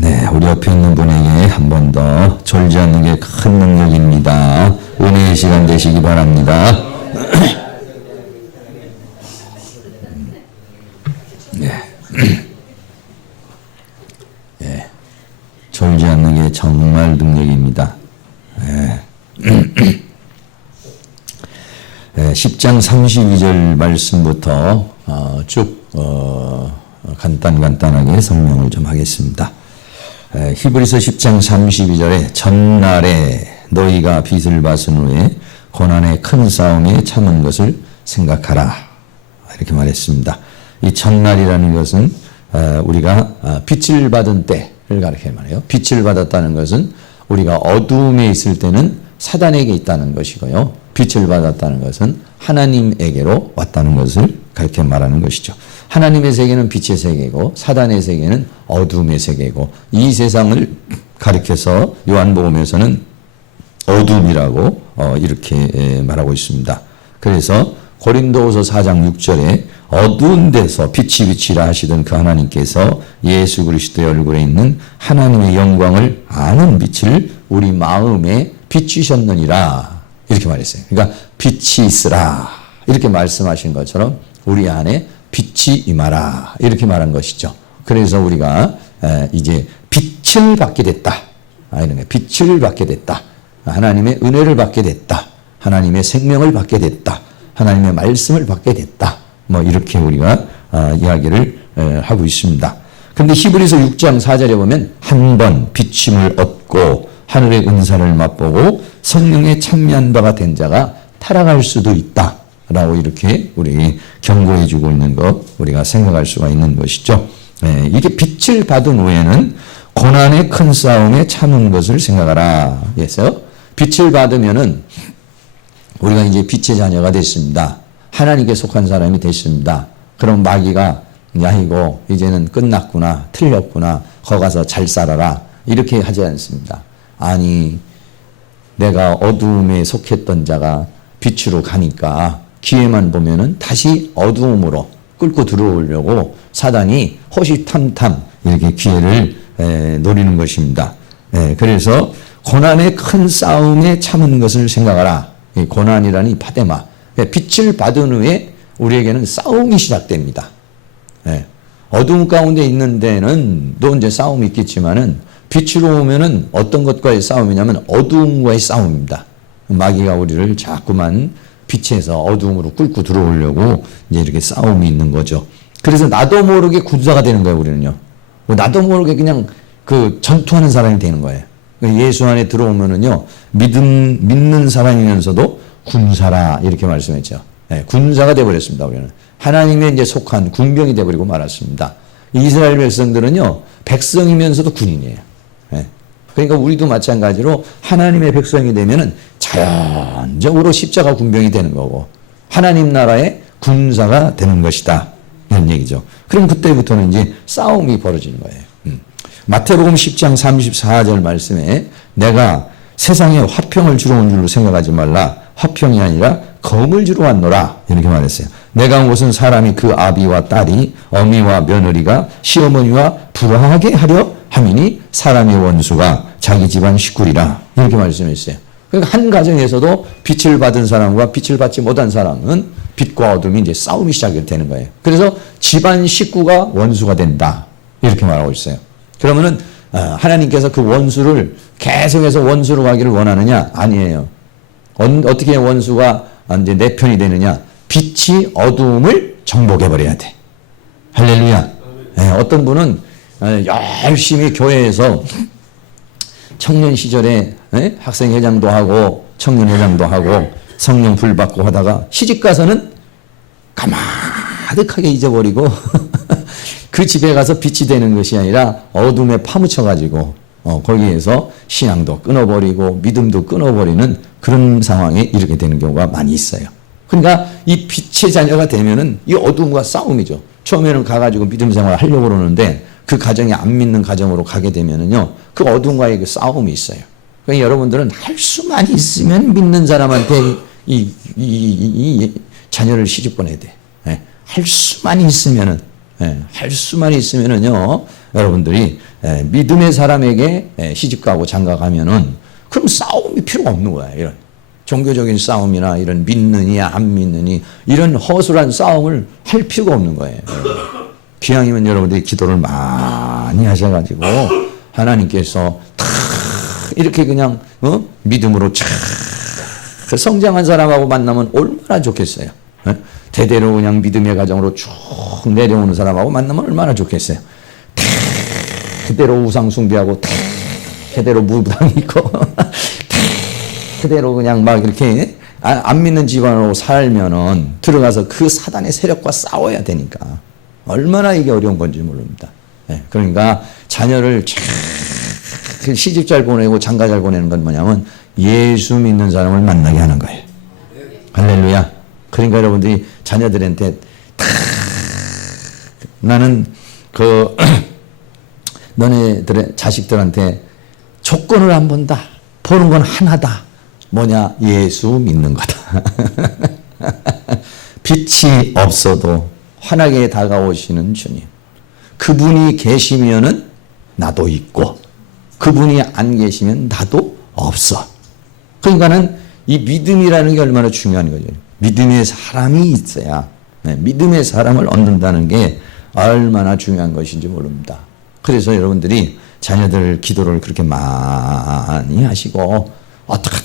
네, 우리 옆에 있는 분에게 한 번 더 졸지 않는 게 큰 능력입니다. 은혜의 시간 되시기 바랍니다. 네. 네. 졸지 않는 게 정말 능력입니다. 네. 10장 32절 말씀부터 쭉 간단하게 설명을 좀 하겠습니다. 히브리서 10장 32절에 전날에 너희가 빚을 받은 후에 고난의 큰 싸움에 참은 것을 생각하라 이렇게 말했습니다. 이 전날이라는 것은 우리가 빚을 받은 때를 가리켜 말해요. 빚을 받았다는 것은 우리가 어두움에 있을 때는 사단에게 있다는 것이고요. 빚을 받았다는 것은 하나님에게로 왔다는 것을 가르쳐 말하는 것이죠. 하나님의 세계는 빛의 세계이고 사단의 세계는 어두움의 세계이고 이 세상을 가리켜서 요한복음에서는 어둠이라고 이렇게 말하고 있습니다. 그래서 고린도후서 4장 6절에 어두운 데서 빛이라 하시던 그 하나님께서 예수 그리스도의 얼굴에 있는 하나님의 영광을 아는 빛을 우리 마음에 비추셨느니라 이렇게 말했어요. 그러니까 빛이 있으라 이렇게 말씀하신 것처럼 우리 안에 빛이 임하라 이렇게 말한 것이죠. 그래서 우리가 이제 빛을 받게 됐다. 이런 거예요. 빛을 받게 됐다. 하나님의 은혜를 받게 됐다. 하나님의 생명을 받게 됐다. 하나님의 말씀을 받게 됐다. 뭐 이렇게 우리가 이야기를 하고 있습니다. 그런데 히브리서 6장 4절에 보면 한 번 비침을 얻고 하늘의 은사를 맛보고 성령에 참여한 바가 된 자가 타락할 수도 있다. 라고 이렇게 우리 경고해 주고 있는 것 우리가 생각할 수가 있는 것이죠. 이게 빛을 받은 후에는 고난의 큰 싸움에 참은 것을 생각하라. 그래서 빛을 받으면은 우리가 이제 빛의 자녀가 됐습니다. 하나님께 속한 사람이 됐습니다. 그럼 마귀가 야이고 이제는 끝났구나 틀렸구나 거 가서 잘 살아라 이렇게 하지 않습니다. 아니 내가 어두움에 속했던 자가 빛으로 가니까 기회만 보면은 다시 어두움으로 끌고 들어오려고 사단이 호시탐탐 이렇게 기회를 노리는 것입니다. 그래서 고난의 큰 싸움에 참은 것을 생각하라. 이 고난이라는 이 파데마. 빛을 받은 후에 우리에게는 싸움이 시작됩니다. 어두움 가운데 있는 데는 또 이제 싸움이 있겠지만은 빛으로 오면은 어떤 것과의 싸움이냐면 어두움과의 싸움입니다. 마귀가 우리를 자꾸만 빛에서 어두움으로 끌고 들어오려고 이제 이렇게 싸움이 있는 거죠. 그래서 나도 모르게 군사가 되는 거예요, 우리는요. 나도 모르게 그냥 그 전투하는 사람이 되는 거예요. 예수 안에 들어오면은요, 믿는 사람이면서도 군사라, 이렇게 말씀했죠. 군사가 되어버렸습니다, 우리는. 하나님의 이제 속한 군병이 되어버리고 말았습니다. 이스라엘 백성들은요, 백성이면서도 군인이에요. 그러니까 우리도 마찬가지로 하나님의 백성이 되면은 자연적으로 십자가 군병이 되는 거고 하나님 나라의 군사가 되는 것이다. 이런 얘기죠. 그럼 그때부터는 이제 싸움이 벌어지는 거예요. 마태복음 10장 34절 말씀에 내가 세상에 화평을 주러 온 줄로 생각하지 말라. 화평이 아니라 검을 주러 왔노라. 이렇게 말했어요. 내가 온 것은 사람이 그 아비와 딸이 어미와 며느리가 시어머니와 불화하게 하려 함이니 사람의 원수가 자기 집안 식구리라. 이렇게 말씀했어요. 그러니까 한 가정에서도 빛을 받은 사람과 빛을 받지 못한 사람은 빛과 어둠이 이제 싸움이 시작이 되는 거예요. 그래서 집안 식구가 원수가 된다. 이렇게 말하고 있어요. 그러면은 하나님께서 그 원수를 계속해서 원수로 가기를 원하느냐? 아니에요. 어떻게 원수가 이제 내 편이 되느냐? 빛이 어두움을 정복해버려야 돼. 할렐루야. 어떤 분은 열심히 교회에서 청년 시절에 학생회장도 하고 청년회장도 하고 성령 불 받고 하다가 시집 가서는 가마득하게 잊어버리고 그 집에 가서 빛이 되는 것이 아니라 어둠에 파묻혀가지고 거기에서 신앙도 끊어버리고 믿음도 끊어버리는 그런 상황에 이르게 되는 경우가 많이 있어요. 그러니까 이 빛의 자녀가 되면은 이 어둠과 싸움이죠. 처음에는 가가지고 믿음 생활을 하려고 그러는데 그 가정이 안 믿는 가정으로 가게 되면은요, 그 어둠과의 그 싸움이 있어요. 그러니까 여러분들은 할 수만 있으면 믿는 사람한테 이 자녀를 시집 보내야 돼. 할 수만 있으면은, 할 수만 있으면은요, 여러분들이 믿음의 사람에게 시집가고 장가가면은 그럼 싸움이 필요가 없는 거야. 이런 종교적인 싸움이나 이런 믿느니 안 믿느니 이런 허술한 싸움을 할 필요가 없는 거예요. 기왕이면 여러분들이 기도를 많이 하셔가지고 하나님께서 탁 이렇게 그냥 믿음으로 쫙 성장한 사람하고 만나면 얼마나 좋겠어요. 대대로 그냥 믿음의 가정으로 쭉 내려오는 사람하고 만나면 얼마나 좋겠어요. 그대로 우상 숭배하고 그대로 무당 있고 그대로 그냥 막 이렇게 안 믿는 집안으로 살면은 들어가서 그 사단의 세력과 싸워야 되니까 얼마나 이게 어려운 건지 모릅니다. 그러니까 자녀를 시집 잘 보내고 장가 잘 보내는 건 뭐냐면 예수 믿는 사람을 만나게 하는 거예요. 할렐루야. 그러니까 여러분들이 자녀들한테 나는 너네들의 자식들한테 조건을 안 본다. 보는 건 하나다. 뭐냐? 예수 믿는 거다. 빛이 없어도 환하게 다가오시는 주님. 그분이 계시면은 나도 있고 그분이 안 계시면 나도 없어. 그러니까는 이 믿음이라는 게 얼마나 중요한 거죠. 믿음의 사람이 있어야 믿음의 사람을 얻는다는 게 얼마나 중요한 것인지 모릅니다. 그래서 여러분들이 자녀들 기도를 그렇게 많이 하시고 어떻게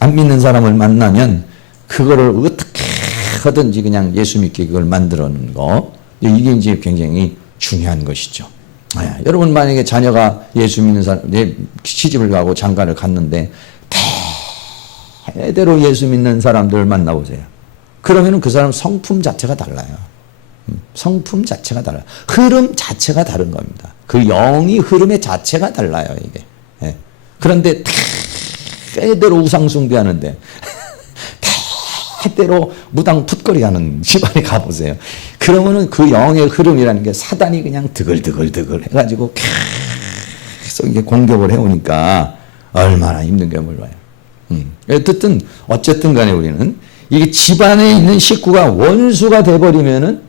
안 믿는 사람을 만나면 그거를 어떻게 하든지 그냥 예수 믿게 그걸 만들어놓는 거 이게 이제 굉장히 중요한 것이죠. 여러분 만약에 자녀가 예수 믿는 사람 시집을 가고 장가를 갔는데 대대로 예수 믿는 사람들을 만나보세요. 그러면 그 사람 성품 자체가 달라요. 성품 자체가 달라요. 흐름 자체가 다른 겁니다. 그 영이 흐름의 자체가 달라요, 이게. 그런데 대대로 우상숭배하는데 대대로 무당 풋거리 하는 집안에 가보세요. 그러면은 그 영의 흐름이라는 게 사단이 그냥 드글드글 해가지고 계속 이게 공격을 해오니까 얼마나 힘든 게 몰라요. 어쨌든 간에 우리는 이게 집안에 있는 식구가 원수가 돼버리면은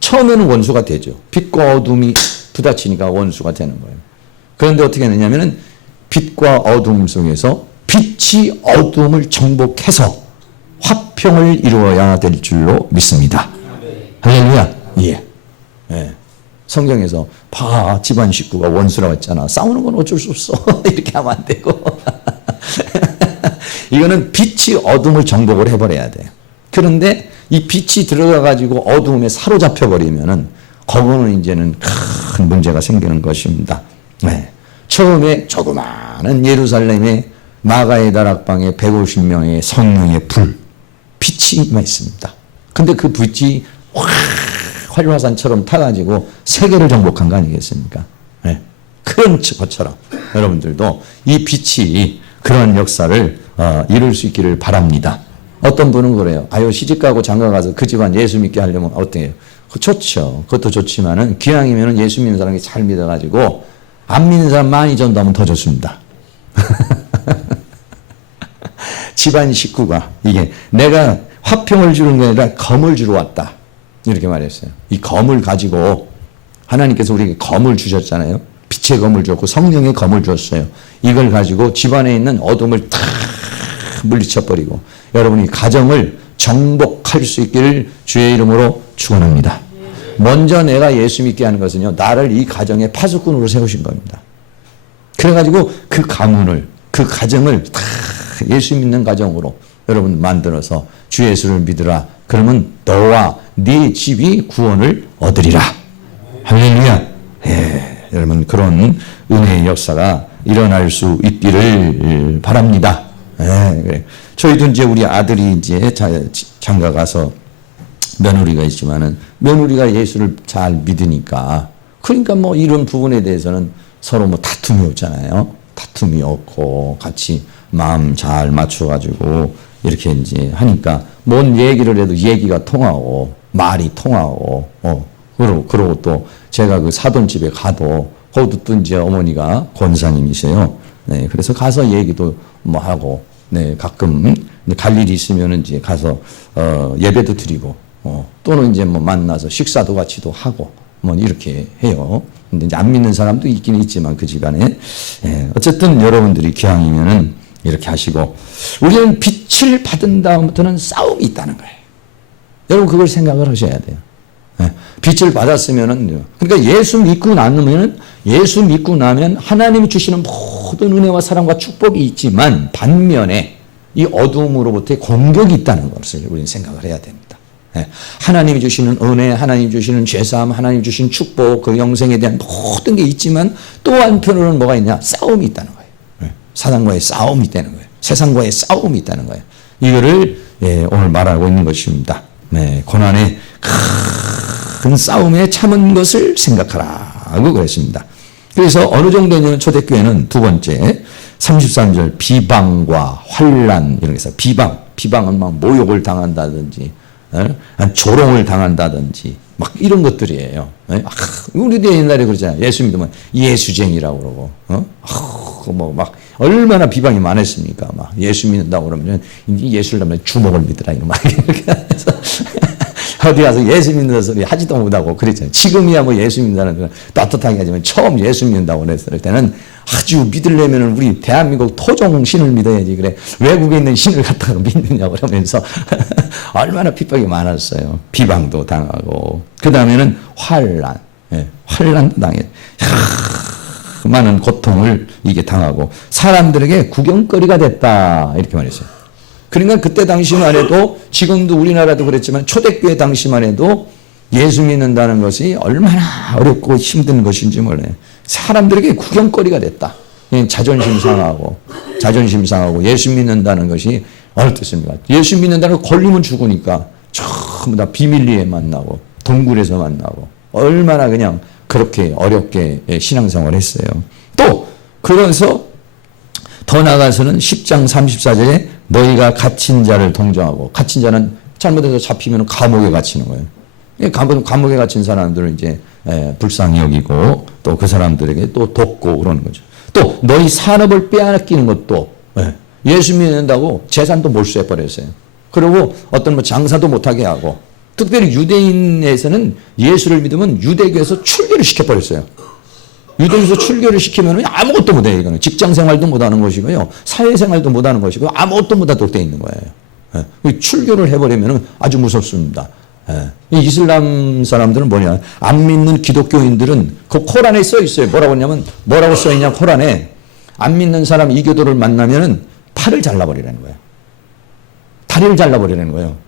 처음에는 원수가 되죠. 빛과 어둠이 부딪히니까 원수가 되는 거예요. 그런데 어떻게 되냐면은 빛과 어둠 속에서 빛이 어둠을 정복해서 화평을 이루어야 될 줄로 믿습니다. 할렐루야. 예. 성경에서 집안 식구가 원수라고 했잖아. 싸우는 건 어쩔 수 없어. 이렇게 하면 안 되고. 이거는 빛이 어둠을 정복을 해버려야 돼요. 그런데 이 빛이 들어가가지고 어둠에 사로잡혀 버리면은 거기는 이제는 큰 문제가 생기는 것입니다. 처음에 조그마한 예루살렘의 마가의 다락방에 150명의 성령의 빛이 있습니다. 근데 그 빛이 활화산처럼 타가지고 세계를 정복한 거 아니겠습니까? 그런 것처럼 여러분들도 이 빛이 그런 역사를 이룰 수 있기를 바랍니다. 어떤 분은 그래요. 시집가고 장가가서 그 집안 예수 믿게 하려면 어때요? 좋죠. 그것도 좋지만은 기왕이면 예수 믿는 사람이 잘 믿어가지고 안 믿는 사람 많이 전도하면 더 좋습니다. 집안 식구가 이게 내가 화평을 주는 게 아니라 검을 주러 왔다. 이렇게 말했어요. 이 검을 가지고 하나님께서 우리에게 검을 주셨잖아요. 빛의 검을 줬고 성령의 검을 줬어요. 이걸 가지고 집안에 있는 어둠을 탁 물리쳐버리고 여러분이 가정을 정복할 수 있기를 주의 이름으로 축원합니다. 먼저 내가 예수 믿게 하는 것은요. 나를 이 가정의 파수꾼으로 세우신 겁니다. 그래가지고 그 가문을 그 가정을 다 예수 믿는 가정으로 여러분 만들어서 주 예수를 믿으라. 그러면 너와 네 집이 구원을 얻으리라. 할렐루야. 여러분 그런 은혜의 역사가 일어날 수 있기를 바랍니다. 그래. 저희도 이제 우리 아들이 이제 장가 가서 며느리가 있지만은 며느리가 예수를 잘 믿으니까 그러니까 뭐 이런 부분에 대해서는 서로 뭐 다툼이 없잖아요. 다툼이 없고 같이 마음 잘 맞춰가지고 이렇게 이제 하니까 뭔 얘기를 해도 얘기가 통하고 말이 통하고 그러고 또 제가 그 사돈집에 가도 거기도 또 이제 어머니가 권사님이세요. 네, 그래서 가서 얘기도 뭐 하고 가끔 갈 일이 있으면은 이제 가서 예배도 드리고 또는 이제 뭐 만나서 식사도 같이도 하고 뭐 이렇게 해요. 근데 이제 안 믿는 사람도 있긴 있지만 그 집안에. 어쨌든 여러분들이 기왕이면은 이렇게 하시고, 우리는 빛을 받은 다음부터는 싸움이 있다는 거예요. 여러분 그걸 생각을 하셔야 돼요. 빛을 받았으면은, 그러니까 예수 믿고 나면 하나님이 주시는 모든 은혜와 사랑과 축복이 있지만 반면에 이 어두움으로부터의 공격이 있다는 것을 우리는 생각을 해야 됩니다. 하나님이 주시는 은혜, 하나님이 주시는 죄사함, 하나님이 주신 축복, 그 영생에 대한 모든 게 있지만 또 한편으로는 뭐가 있냐? 싸움이 있다는 거예요. 사단과의 싸움이 있다는 거예요. 세상과의 싸움이 있다는 거예요. 이거를 오늘 말하고 있는 것입니다. 고난의 큰 싸움에 참은 것을 생각하라고 그랬습니다. 그래서 어느 정도냐면 초대교회는 두 번째 33절 비방과 환난 이런 게 있어요. 비방은 막 모욕을 당한다든지 조롱을 당한다든지 막 이런 것들이에요. 우리도 옛날에 그러잖아요. 예수 믿으면 예수쟁이라고 그러고 뭐 막 얼마나 비방이 많았습니까? 막 예수 믿는다고 그러면 예수를 하면 주먹을 믿으라 이런 막 이렇게 해서 어디 가서 예수 믿는 소리 하지도 못하고 그랬잖아요. 지금이야 뭐 예수 믿는다는 건 떳떳하게 하지만 처음 예수 믿는다고 그랬을 때는 아주 믿으려면 우리 대한민국 토종 신을 믿어야지 그래 외국에 있는 신을 갖다가 믿느냐 그러면서 얼마나 핍박이 많았어요. 비방도 당하고 그 다음에는 환난도 당해. 많은 고통을 이게 당하고 사람들에게 구경거리가 됐다 이렇게 말했어요. 그러니까 그때 당시만 해도 지금도 우리나라도 그랬지만 초대교회 당시만 해도 예수 믿는다는 것이 얼마나 어렵고 힘든 것인지 몰라요. 사람들에게 구경거리가 됐다. 자존심 상하고 예수 믿는다는 것이 어떻습니까? 예수 믿는다는 거 걸리면 죽으니까 전부 다 비밀리에 만나고 동굴에서 만나고 얼마나 그냥 그렇게 어렵게 신앙생활을 했어요. 또 그래서 더 나아가서는 10장 34절에 너희가 갇힌 자를 동정하고, 갇힌 자는 잘못해서 잡히면 감옥에 갇히는 거예요. 감옥에 갇힌 사람들을 이제 불쌍히 여기고 또 그 사람들에게 또 돕고 그러는 거죠. 또 너희 산업을 빼앗기는 것도 예수 믿는다고 재산도 몰수해 버렸어요. 그리고 어떤 뭐 장사도 못하게 하고, 특별히 유대인에서는 예수를 믿으면 유대교에서 출교를 시켜버렸어요. 유대교에서 출교를 시키면 아무것도 못해요. 이거는 직장 생활도 못하는 것이고요, 사회생활도 못하는 것이고 아무것도 못하도록 되어 있는 거예요. 출교를 해버리면 아주 무섭습니다. 이 이슬람 사람들은 뭐냐, 안 믿는 기독교인들은 그 코란에 써 있어요. 뭐라고 써 있냐, 코란에 안 믿는 사람 이교도를 만나면은 팔을 잘라버리라는 거예요. 다리를 잘라버리라는 거예요.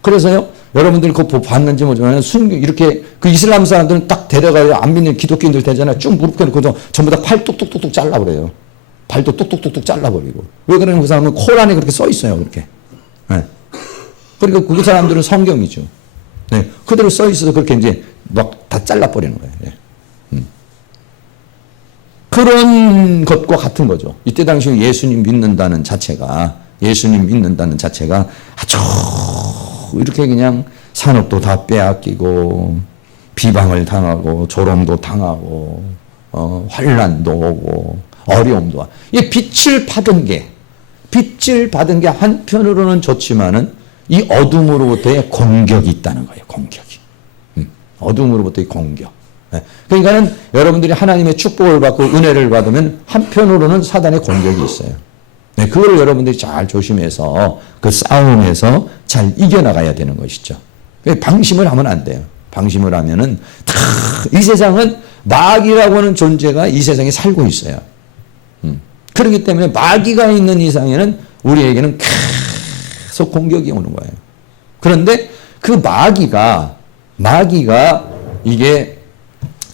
그래서요, 여러분들이 그거 봤는지 모르지만 이렇게 그 이슬람 사람들은 딱 데려가요. 안 믿는 기독교인들 되잖아요. 쭉 무릎 꿇고 전부 다 팔 뚝뚝뚝뚝 잘라버려요. 발도 뚝뚝뚝뚝 잘라버리고. 왜 그러냐면 그 사람은 코란에 그렇게 써 있어요. 그렇게. 그러니까 그 사람들은 성경이죠. 그대로 써 있어서 그렇게 이제 막 다 잘라버리는 거예요. 그런 것과 같은 거죠. 이때 당시 예수님 믿는다는 자체가 아주 이렇게 그냥 산업도 다 빼앗기고 비방을 당하고 조롱도 당하고 환난도 오고 어려움도 와. 이 빛을 받은 게 한편으로는 좋지만은 이 어둠으로부터의 공격이 있다는 거예요. 공격이. 어둠으로부터의 공격. 그러니까는 여러분들이 하나님의 축복을 받고 은혜를 받으면 한편으로는 사단의 공격이 있어요. 그걸 여러분들이 잘 조심해서 그 싸움에서 잘 이겨나가야 되는 것이죠. 방심을 하면 안 돼요. 방심을 하면은 다 이 세상은 마귀라고 하는 존재가 이 세상에 살고 있어요. 그렇기 때문에 마귀가 있는 이상에는 우리에게는 계속 공격이 오는 거예요. 그런데 그 마귀가 이게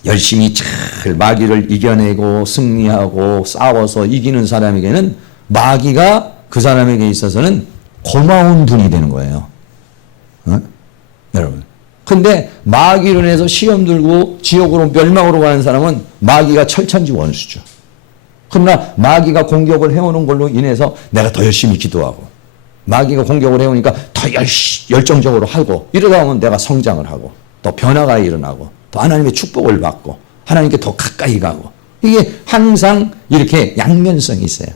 열심히 잘 마귀를 이겨내고 승리하고 싸워서 이기는 사람에게는 마귀가 그 사람에게 있어서는 고마운 분이 되는 거예요. 여러분. 근데 마귀로 인해서 시험 들고 지옥으로 멸망으로 가는 사람은 마귀가 철천지 원수죠. 그러나 마귀가 공격을 해오는 걸로 인해서 내가 더 열심히 기도하고, 마귀가 공격을 해오니까 더 열정적으로 하고, 이러다 보면 내가 성장을 하고 또 변화가 일어나고 또 하나님의 축복을 받고 하나님께 더 가까이 가고, 이게 항상 이렇게 양면성이 있어요.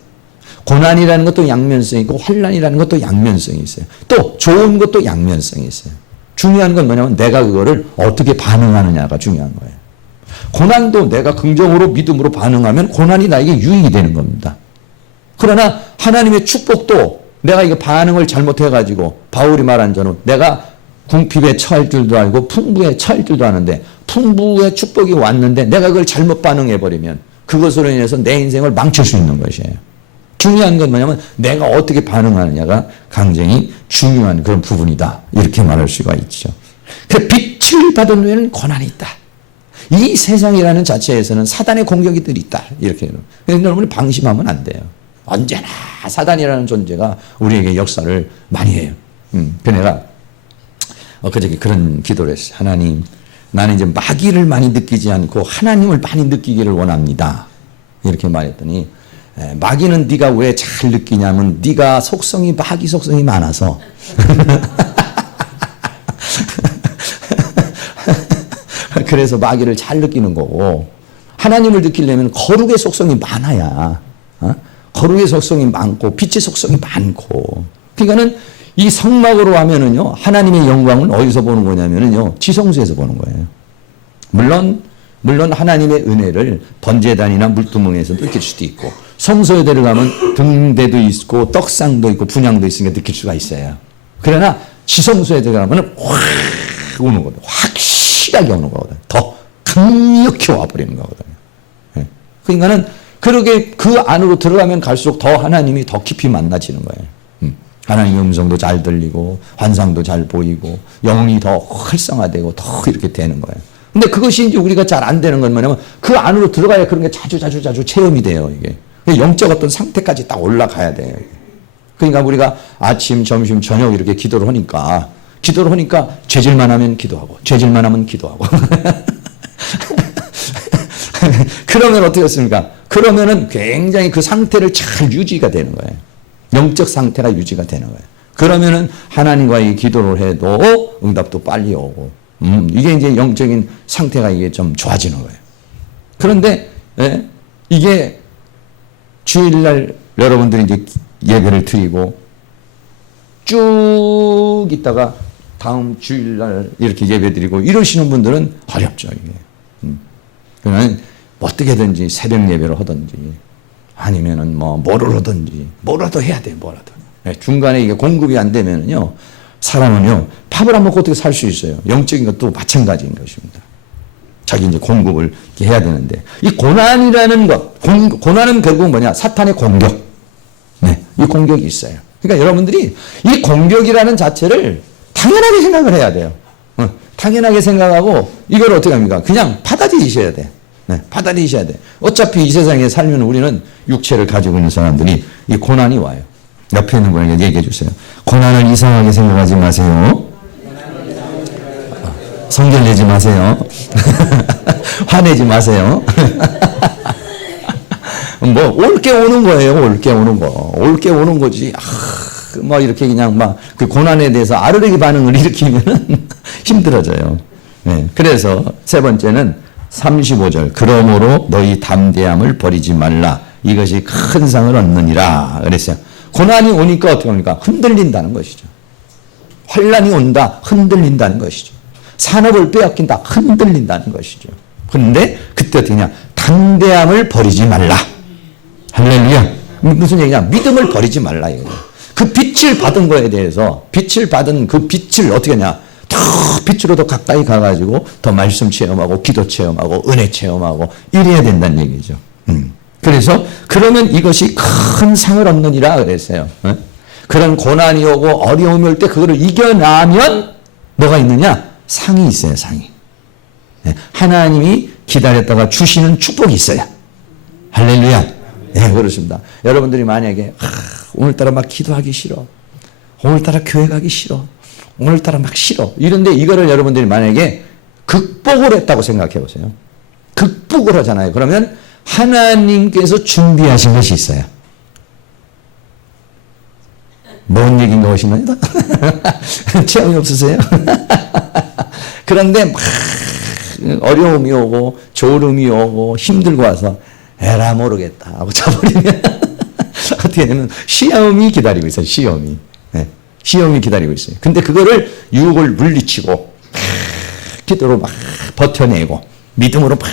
고난이라는 것도 양면성이 있고 환난이라는 것도 양면성이 있어요. 또 좋은 것도 양면성이 있어요. 중요한 건 뭐냐면 내가 그거를 어떻게 반응하느냐가 중요한 거예요. 고난도 내가 긍정으로 믿음으로 반응하면 고난이 나에게 유익이 되는 겁니다. 그러나 하나님의 축복도 내가 이거 반응을 잘못해가지고 바울이 말한 저는 내가 궁핍에 처할 줄도 알고 풍부에 처할 줄도 아는데 풍부의 축복이 왔는데 내가 그걸 잘못 반응해버리면 그것으로 인해서 내 인생을 망칠 수 있는 것이에요. 중요한 건 뭐냐면 내가 어떻게 반응하느냐가 굉장히 중요한 그런 부분이다. 이렇게 말할 수가 있죠. 그 빛을 받은 후에는 고난이 있다. 이 세상이라는 자체에서는 사단의 공격이들이 있다. 이렇게. 그래서 여러분이 방심하면 안 돼요. 언제나 사단이라는 존재가 우리에게 역사를 많이 해요. 그 내가 그저께 그런 기도를 했어요. 하나님, 나는 이제 마귀를 많이 느끼지 않고 하나님을 많이 느끼기를 원합니다. 이렇게 말했더니 마귀는 네가 왜 잘 느끼냐면 네가 속성이 마귀 속성이 많아서 그래서 마귀를 잘 느끼는 거고 하나님을 느끼려면 거룩의 속성이 많아야 거룩의 속성이 많고 빛의 속성이 많고 그러니까는 이 성막으로 하면은요 하나님의 영광은 어디서 보는 거냐면은요 지성소에서 보는 거예요. 물론 하나님의 은혜를 번제단이나 물두멍에서 느낄 수도 있고 성소에 들어가면 등대도 있고 떡상도 있고 분향도 있으니까 느낄 수가 있어요. 그러나 지성소에 들어가면 확 오는 거거든. 확실하게 오는 거거든. 더 강력히 와버리는 거거든요. 그러니까는 그렇게 그 안으로 들어가면 갈수록 더 하나님이 더 깊이 만나지는 거예요. 하나님의 음성도 잘 들리고 환상도 잘 보이고 영이 더 활성화되고 더 이렇게 되는 거예요. 근데 그것이 이제 우리가 잘 안 되는 건 뭐냐면 그 안으로 들어가야 그런 게 자주 체험이 돼요. 이게 영적 어떤 상태까지 딱 올라가야 돼요. 그러니까 우리가 아침, 점심, 저녁 이렇게 기도를 하니까 죄질만 하면 기도하고 죄질만 하면 기도하고 그러면 어떻게 했습니까? 그러면은 굉장히 그 상태를 잘 유지가 되는 거예요. 영적 상태가 유지가 되는 거예요. 그러면은 하나님과의 기도를 해도 응답도 빨리 오고, 이게 이제 영적인 상태가 이게 좀 좋아지는 거예요. 그런데, 이게 주일날 여러분들이 이제 예배를 드리고 쭉 있다가 다음 주일날 이렇게 예배 드리고 이러시는 분들은 어렵죠, 이게. 그러면 어떻게든지 새벽 예배를 하든지 아니면은 뭐를 하든지 뭐라도 해야 돼요, 뭐라도. 중간에 이게 공급이 안 되면은요, 사람은요, 밥을 안 먹고 어떻게 살 수 있어요? 영적인 것도 마찬가지인 것입니다. 자기 이제 공급을 해야 되는데, 이 고난이라는 것, 고난은 결국 뭐냐? 사탄의 공격. 이 공격이 있어요. 그러니까 여러분들이 이 공격이라는 자체를 당연하게 생각을 해야 돼요. 당연하게 생각하고, 이걸 어떻게 합니까? 그냥 받아들이셔야 돼. 받아들이셔야 돼. 어차피 이 세상에 살면 우리는 육체를 가지고 있는 사람들이 이 고난이 와요. 옆에 있는 분에게 얘기해 주세요. 고난을 이상하게 생각하지 마세요. 성질 내지 마세요. 화내지 마세요. 올게 오는 거예요. 올게 오는 거. 올게 오는 거지. 이렇게 그냥 그 고난에 대해서 아르르기 반응을 일으키면은 힘들어져요. 그래서 세 번째는 35절. 그러므로 너희 담대함을 버리지 말라. 이것이 큰 상을 얻느니라. 그랬어요. 고난이 오니까 어떻게 합니까? 흔들린다는 것이죠. 환란이 온다. 흔들린다는 것이죠. 산업을 빼앗긴다. 흔들린다는 것이죠. 그런데 그때 어떻게 하냐? 담대함을 버리지 말라. 할렐루야. 무슨 얘기냐? 믿음을 버리지 말라. 이거예요. 그 빛을 받은 거에 대해서 빛을 받은 그 빛을 어떻게 하냐? 더 빛으로 더 가까이 가가지고 더 말씀 체험하고 기도 체험하고 은혜 체험하고 이래야 된다는 얘기죠. 그래서 그러면 이것이 큰 상을 얻느니라 그랬어요. 그런 고난이 오고 어려움이 올 때 그거를 이겨나면 뭐가 있느냐? 상이 있어요. 상이. 하나님이 기다렸다가 주시는 축복이 있어요. 할렐루야. 그렇습니다. 여러분들이 만약에 오늘따라 막 기도하기 싫어. 오늘따라 교회 가기 싫어. 오늘따라 막 싫어. 이런데 이거를 여러분들이 만약에 극복을 했다고 생각해 보세요. 극복을 하잖아요. 그러면 하나님께서 준비하신 것이 있어요. 뭔 얘기인가 하시나요? 체험이 없으세요? 그런데 막 어려움이 오고 졸음이 오고 힘들고 와서 에라 모르겠다 하고 자버리면 어떻게 되면 시험이 기다리고 있어요. 시험이. 시험이 기다리고 있어요. 근데 그거를 유혹을 물리치고 기도로 막 버텨내고 믿음으로 막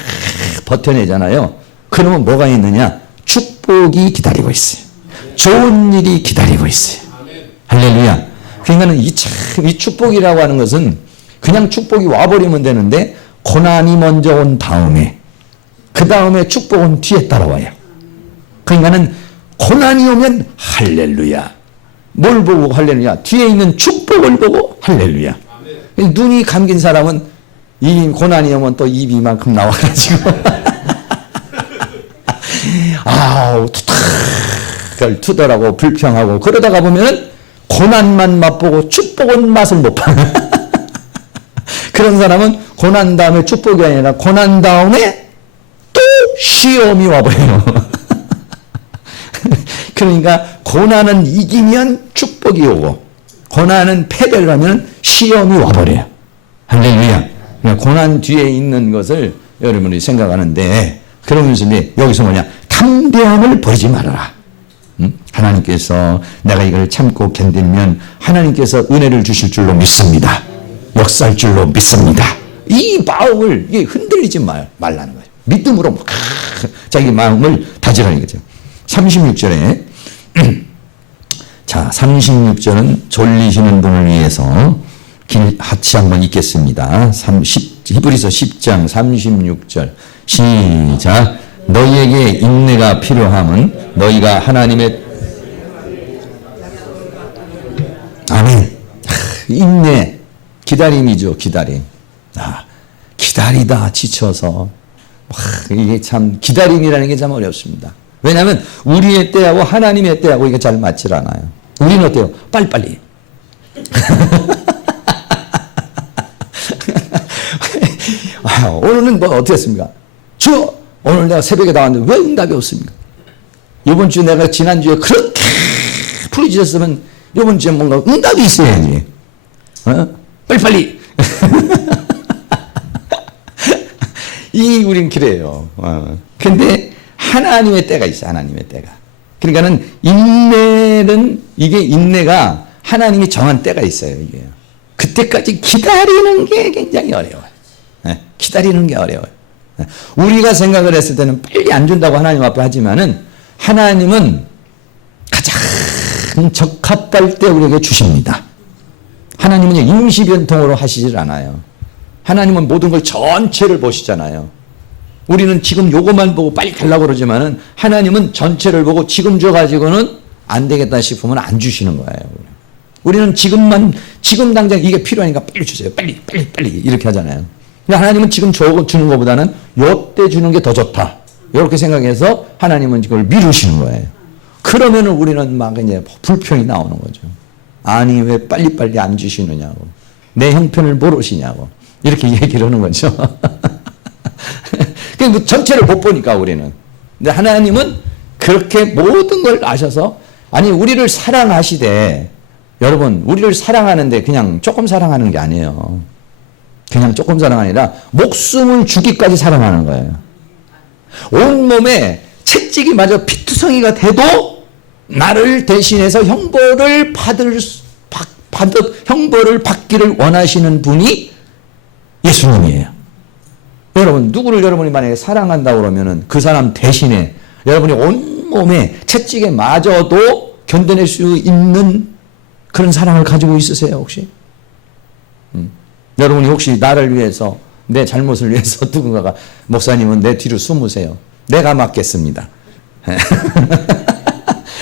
버텨내잖아요. 그러면 뭐가 있느냐? 축복이 기다리고 있어요. 좋은 일이 기다리고 있어요. 할렐루야. 그러니까는 이 축복이라고 하는 것은 그냥 축복이 와버리면 되는데 고난이 먼저 온 다음에 그 다음에 축복은 뒤에 따라와요. 그러니까는 고난이 오면 할렐루야. 뭘 보고 할렐루야? 뒤에 있는 축복을 보고 할렐루야. 눈이 감긴 사람은 이 고난이 오면 또 입이 이만큼 나와가지고 아우 투덜하고 불평하고 그러다가 보면은 고난만 맛보고 축복은 맛을 못 봐요. 그런 사람은 고난 다음에 축복이 아니라 고난 다음에 또 시험이 와버려요. 그러니까 고난은 이기면 축복이 오고 고난은 패배를 하면 시험이 와버려요. 할렐루야. 그러니까 고난 뒤에 있는 것을 여러분이 생각하는데 그러면서 여기서 뭐냐? 담대함을 버리지 말아라. 하나님께서 내가 이걸 참고 견디면 하나님께서 은혜를 주실 줄로 믿습니다. 역사할 줄로 믿습니다. 이 마음을 흔들리지 말라는 거예요. 믿음으로 자기 마음을 다지라는 거죠. 36절에 자 36절은 졸리시는 분을 위해서 같이 한번 읽겠습니다. 히브리서 10장 36절 시작. 너희에게 인내가 필요함은 너희가 하나님의 아멘. 인내 기다림이죠. 기다림. 기다리다 지쳐서 이게 참 기다림이라는 게 참 어렵습니다. 왜냐하면 우리의 때하고 하나님의 때하고 이게 잘 맞질 않아요. 우리는 어때요? 빨리빨리. 오늘은 뭐 어떻게 했습니까? 오늘 내가 새벽에 나왔는데 왜 응답이 없습니까? 이번 주 내가 지난주에 그렇게 부르짖었으면 이번 주에 뭔가 응답이 있어야지. 빨리빨리. 우린 그래요. 근데 하나님의 때가 있어. 하나님의 때가. 그러니까는 인내가 하나님이 정한 때가 있어요. 이게. 그때까지 기다리는 게 굉장히 어려워요. 기다리는 게 어려워요. 우리가 생각을 했을 때는 빨리 안 준다고 하나님 앞에 하지만은 하나님은 가장 적합할 때 우리에게 주십니다. 하나님은 임시변통으로 하시질 않아요. 하나님은 모든 걸 전체를 보시잖아요. 우리는 지금 요것만 보고 빨리 가려고 그러지만은 하나님은 전체를 보고 지금 줘가지고는 안 되겠다 싶으면 안 주시는 거예요. 우리는 지금 당장 이게 필요하니까 빨리 주세요. 빨리 이렇게 하잖아요. 근데 하나님은 지금 주는 것보다는 요때 주는 게 더 좋다. 이렇게 생각해서 하나님은 이걸 미루시는 거예요. 그러면은 우리는 막 이제 불평이 나오는 거죠. 아니, 왜 빨리빨리 안 주시느냐고. 내 형편을 모르시냐고. 이렇게 얘기를 하는 거죠. 그 전체를 못 보니까 우리는. 근데 하나님은 그렇게 모든 걸 아셔서 아니, 우리를 사랑하시되 여러분, 우리를 사랑하는데 그냥 조금 사랑하는 게 아니에요. 그냥 조금 사랑 아니라 목숨을 주기까지 사랑하는 거예요. 온몸에 채찍이 맞아 피투성이가 돼도 나를 대신해서 형벌을 형벌을 받기를 원하시는 분이 예수님이에요. 여러분, 누구를 여러분이 만약에 사랑한다고 그러면은 그 사람 대신에 여러분이 온몸에 채찍에 맞아도 견뎌낼 수 있는 그런 사랑을 가지고 있으세요, 혹시? 여러분이 혹시 나를 위해서, 내 잘못을 위해서 누군가가 목사님은 내 뒤로 숨으세요. 내가 맡겠습니다.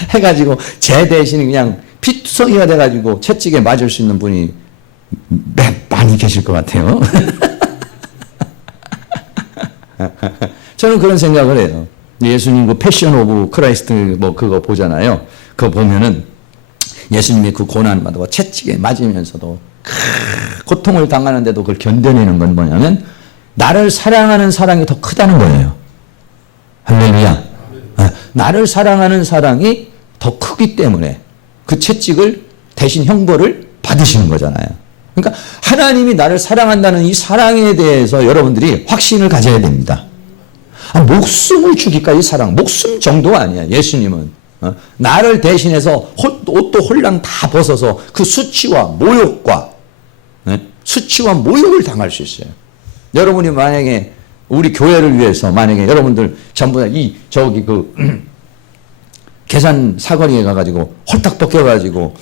해가지고 제 대신 그냥 피투성이가 돼가지고 채찍에 맞을 수 있는 분이 많이 계실 것 같아요. 저는 그런 생각을 해요. 예수님 그 패션 오브 크라이스트 뭐 그거 보잖아요. 그거 보면은 예수님의 그 고난을 받고 채찍에 맞으면서도 고통을 당하는데도 그걸 견뎌내는 건 뭐냐면 나를 사랑하는 사랑이 더 크다는 거예요. 할렐루야. 나를 사랑하는 사랑이 더 크기 때문에 그 채찍을 대신 형벌을 받으시는 거잖아요. 그러니까 하나님이 나를 사랑한다는 이 사랑에 대해서 여러분들이 확신을 가져야 됩니다. 목숨을 주기까지 사랑, 목숨 정도가 아니야. 예수님은 나를 대신해서 옷도 홀랑 다 벗어서 그 수치와 모욕과 수치와 모욕을 당할 수 있어요. 여러분이 만약에 우리 교회를 위해서 만약에 여러분들 전부 다 계산 사거리에 가가지고 홀딱 벗겨가지고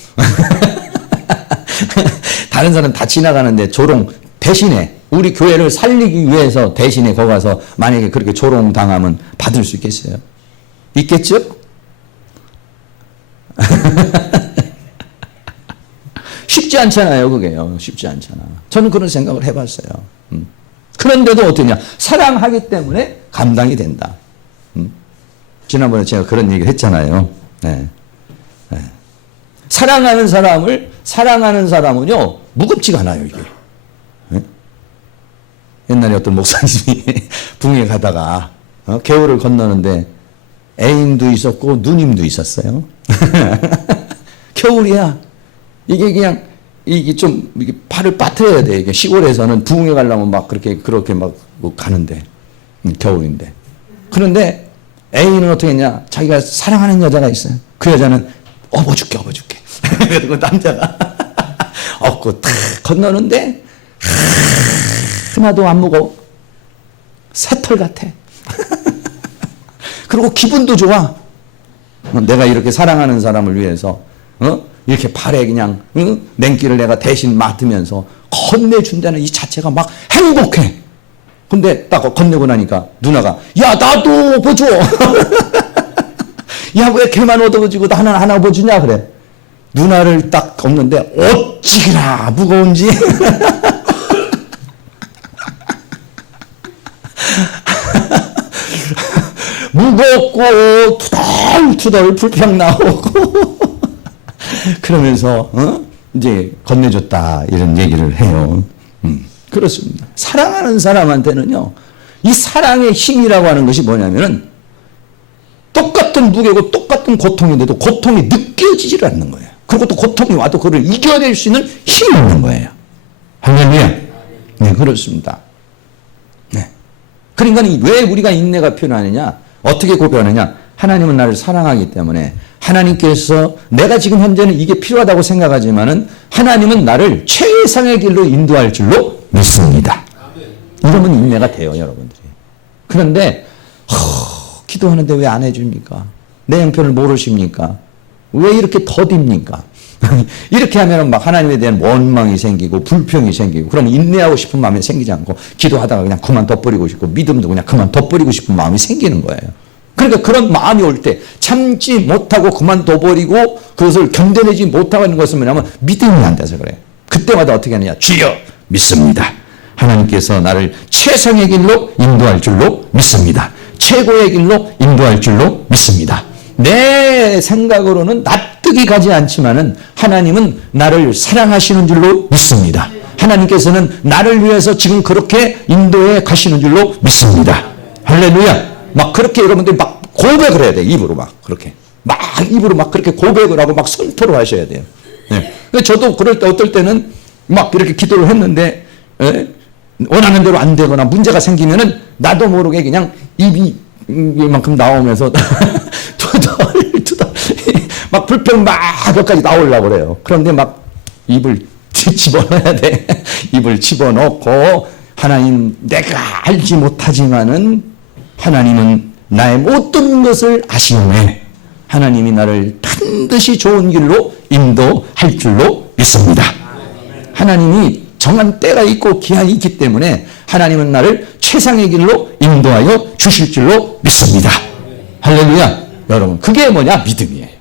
다른 사람 다 지나가는데 조롱 대신에 우리 교회를 살리기 위해서 대신에 거기 가서 만약에 그렇게 조롱 당하면 받을 수 있겠어요? 있겠죠? 쉽지 않잖아요, 그게요. 쉽지 않잖아. 저는 그런 생각을 해봤어요. 그런데도 어떠냐? 사랑하기 때문에 감당이 된다. 지난번에 제가 그런 얘기를 했잖아요. 네. 네. 사랑하는 사람은요, 무겁지가 않아요, 이게. 네? 옛날에 어떤 목사님이 붕에 가다가, 겨울을 건너는데, 애인도 있었고, 누님도 있었어요. 겨울이야. 이게 그냥, 이게 발을 빠뜨려야 돼. 이게 시골에서는 부흥에 가려면 막 그렇게 막 가는데, 겨울인데. 그런데 애인은 어떻게 했냐? 자기가 사랑하는 여자가 있어요. 그 여자는 업어줄게. 그리고 남자가 업고 탁 건너는데, 하나도 안 무거워. 새털 같아. 그리고 기분도 좋아. 내가 이렇게 사랑하는 사람을 위해서, 이렇게 발에 그냥 냉기를 내가 대신 맡으면서 건네준다는 이 자체가 막 행복해. 근데 딱 건네고 나니까 누나가 야 나도 업어줘. 야 왜 걔만 얻어주고 나는 하나 업어주냐 그래. 누나를 딱 엎는데 어찌나 무거운지. 무겁고 투덜투덜 불평 나오고 그러면서 이제 건네줬다 이런 얘기를 해요. 그렇습니다. 사랑하는 사람한테는요, 이 사랑의 힘이라고 하는 것이 뭐냐면은 똑같은 무게고 똑같은 고통인데도 고통이 느껴지질 않는 거예요. 그리고 또 고통이 와도 그걸 이겨낼 수 있는 힘이 있는 거예요. 할렐루야. 네, 그렇습니다. 네. 그러니까 왜 우리가 인내가 필요하느냐? 어떻게 고백하느냐? 하나님은 나를 사랑하기 때문에 하나님께서 내가 지금 현재는 이게 필요하다고 생각하지만은 하나님은 나를 최상의 길로 인도할 줄로 믿습니다. 이러면 인내가 돼요, 여러분들이. 그런데 기도하는데 왜 안 해줍니까? 내 형편을 모르십니까? 왜 이렇게 더딥니까? 이렇게 하면 막 하나님에 대한 원망이 생기고 불평이 생기고 그럼 인내하고 싶은 마음이 생기지 않고 기도하다가 그냥 그만 둬버리고 싶고 믿음도 그냥 그만 둬버리고 싶은 마음이 생기는 거예요. 그러니까 그런 마음이 올 때 참지 못하고 그만둬버리고 그것을 견뎌내지 못하고 있는 것은 뭐냐면 믿음이 안 돼서 그래요. 그때마다 어떻게 하느냐? 주여 믿습니다. 하나님께서 나를 최상의 길로 인도할 줄로 믿습니다. 최고의 길로 인도할 줄로 믿습니다. 내 생각으로는 납득이 가지 않지만은 하나님은 나를 사랑하시는 줄로 믿습니다. 하나님께서는 나를 위해서 지금 그렇게 인도해 가시는 줄로 믿습니다. 할렐루야. 막 그렇게 여러분들이 막 고백을 해야 돼. 입으로 막 그렇게. 막 입으로 막 그렇게 고백을 하고 막 선포를 하셔야 돼요. 네. 저도 그럴 때 어떨 때는 막 이렇게 기도를 했는데, 원하는 대로 안 되거나 문제가 생기면은 나도 모르게 그냥 입이 이만큼 나오면서 투덜 막 불평 막 여기까지 나오려고 그래요. 그런데 막 입을 집어넣어야 돼. 입을 집어넣고 하나님 내가 알지 못하지만은 하나님은 나의 모든 것을 아시오매 하나님이 나를 반드시 좋은 길로 인도할 줄로 믿습니다. 하나님이 정한 때가 있고 기한이 있기 때문에 하나님은 나를 최상의 길로 인도하여 주실 줄로 믿습니다. 할렐루야. 여러분 그게 뭐냐? 믿음이에요.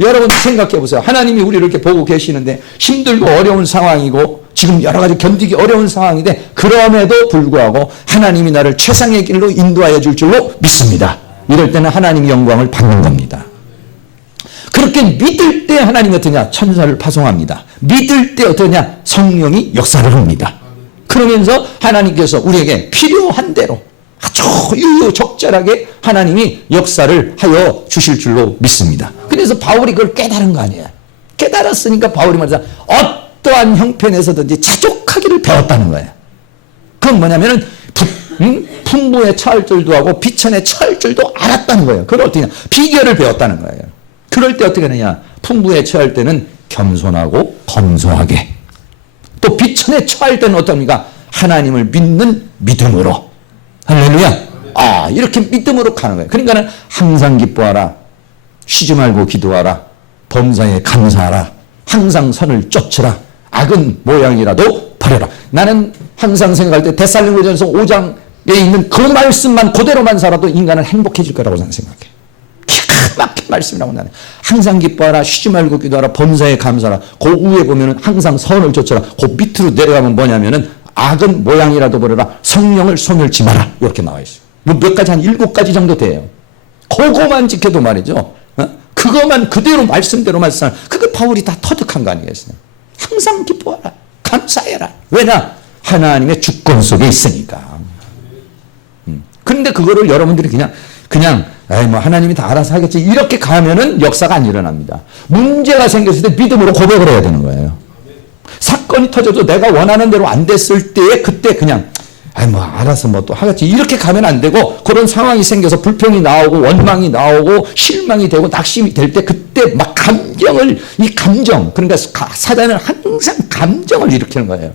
여러분 생각해 보세요. 하나님이 우리를 이렇게 보고 계시는데 힘들고 어려운 상황이고 지금 여러 가지 견디기 어려운 상황인데 그럼에도 불구하고 하나님이 나를 최상의 길로 인도하여 줄 줄로 믿습니다. 이럴 때는 하나님의 영광을 받는 겁니다. 그렇게 믿을 때 하나님이 어떠냐? 천사를 파송합니다. 믿을 때 어떠냐? 성령이 역사를 합니다. 그러면서 하나님께서 우리에게 필요한 대로 아주 적절하게 하나님이 역사를 하여 주실 줄로 믿습니다. 그래서 바울이 그걸 깨달은 거 아니에요. 깨달았으니까 바울이 말하자 어떠한 형편에서든지 자족하기를 배웠다는 거예요. 그건 뭐냐면은 풍부에 처할 줄도 하고 비천에 처할 줄도 알았다는 거예요. 그걸 어떻게 하냐? 비결을 배웠다는 거예요. 그럴 때 어떻게 하느냐? 풍부에 처할 때는 겸손하고 검소하게, 또 비천에 처할 때는 어떻습니까? 하나님을 믿는 믿음으로. 할렐루야. 이렇게 믿음으로 가는 거예요. 그러니까는 항상 기뻐하라, 쉬지 말고 기도하라, 범사에 감사하라, 항상 선을 쫓으라, 악은 모양이라도 버려라. 나는 항상 생각할 때 데살로니가전서 5장에 있는 그 말씀만 그대로만 살아도 인간은 행복해질 거라고 저는 생각해. 기가 막힌 말씀이라고 나는. 항상 기뻐하라, 쉬지 말고 기도하라, 범사에 감사하라. 그 위에 보면은 항상 선을 쫓으라. 그 밑으로 내려가면 뭐냐면은 악은 모양이라도 버려라, 성령을 소멸치 마라. 이렇게 나와 있어요. 몇 가지, 한 7가지 정도 돼요. 그거만 지켜도 말이죠. 그것만 그대로 말씀대로만 살. 그거 바울이 다 터득한 거 아니겠어요? 항상 기뻐하라, 감사해라. 왜냐? 하나님의 주권 속에 있으니까. 그런데 그거를 여러분들이 그냥 뭐 하나님이 다 알아서 하겠지, 이렇게 가면은 역사가 안 일어납니다. 문제가 생겼을 때 믿음으로 고백을 해야 되는 거예요. 사건이 터져도 내가 원하는 대로 안 됐을 때에 그때 그냥 뭐 알아서 뭐 또 하겠지, 이렇게 가면 안 되고, 그런 상황이 생겨서 불평이 나오고 원망이 나오고 실망이 되고 낙심이 될 때 그때 막 이 감정, 그러니까 사단은 항상 감정을 일으키는 거예요.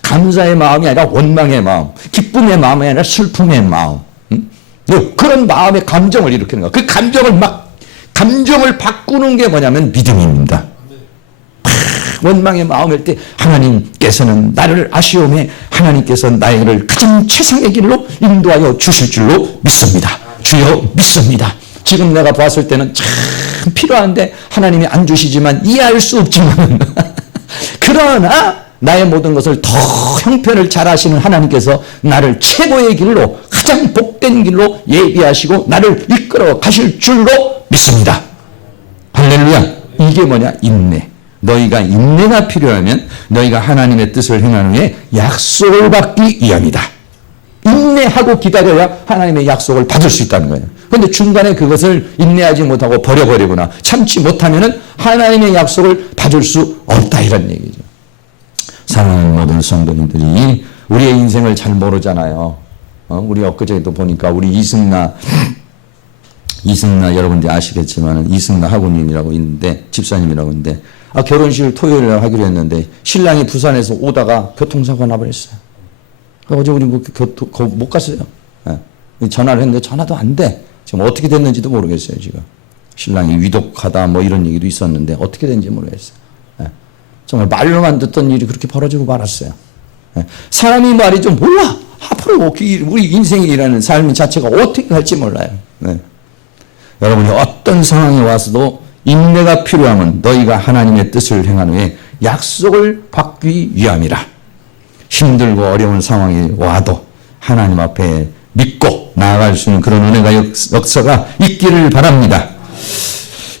감사의 마음이 아니라 원망의 마음, 기쁨의 마음이 아니라 슬픔의 마음, 그런 마음의 감정을 일으키는 거예요. 그 감정을 바꾸는 게 뭐냐면 믿음입니다. 원망의 마음일 때 하나님께서는 나를 아시오매 하나님께서 나를 가장 최상의 길로 인도하여 주실 줄로 믿습니다. 주여 믿습니다. 지금 내가 봤을 때는 참 필요한데 하나님이 안 주시지만 이해할 수 없지만 그러나 나의 모든 것을 더 형편을 잘 아시는 하나님께서 나를 최고의 길로, 가장 복된 길로 예비하시고 나를 이끌어 가실 줄로 믿습니다. 할렐루야. 이게 뭐냐? 인내. 너희가 인내가 필요하면 너희가 하나님의 뜻을 행한 후에 약속을 받기 위함이다. 인내하고 기다려야 하나님의 약속을 받을 수 있다는 거예요. 그런데 중간에 그것을 인내하지 못하고 버려버리거나 참지 못하면 하나님의 약속을 받을 수 없다, 이런 얘기죠. 사랑하는 모든 성도님들이 우리의 인생을 잘 모르잖아요. 우리 엊그제도 보니까 우리 이승나 여러분들이 아시겠지만 이승나 학우님이라고 있는데, 집사님이라고 있는데, 결혼식을 토요일 날 하기로 했는데 신랑이 부산에서 오다가 교통사고가 나버렸어요. 어제 우리 못 갔어요. 전화를 했는데 전화도 안 돼. 지금 어떻게 됐는지도 모르겠어요. 지금 신랑이 위독하다 뭐 이런 얘기도 있었는데 어떻게 된지 모르겠어요. 정말 말로만 듣던 일이 그렇게 벌어지고 말았어요. 사람이 말이죠, 몰라. 앞으로 우리 인생이라는 삶 자체가 어떻게 갈지 몰라요. 여러분이 어떤 상황에 와서도 인내가 필요하면 너희가 하나님의 뜻을 행한 후에 약속을 받기 위함이라. 힘들고 어려운 상황이 와도 하나님 앞에 믿고 나아갈 수 있는 그런 은혜가 역사가 있기를 바랍니다.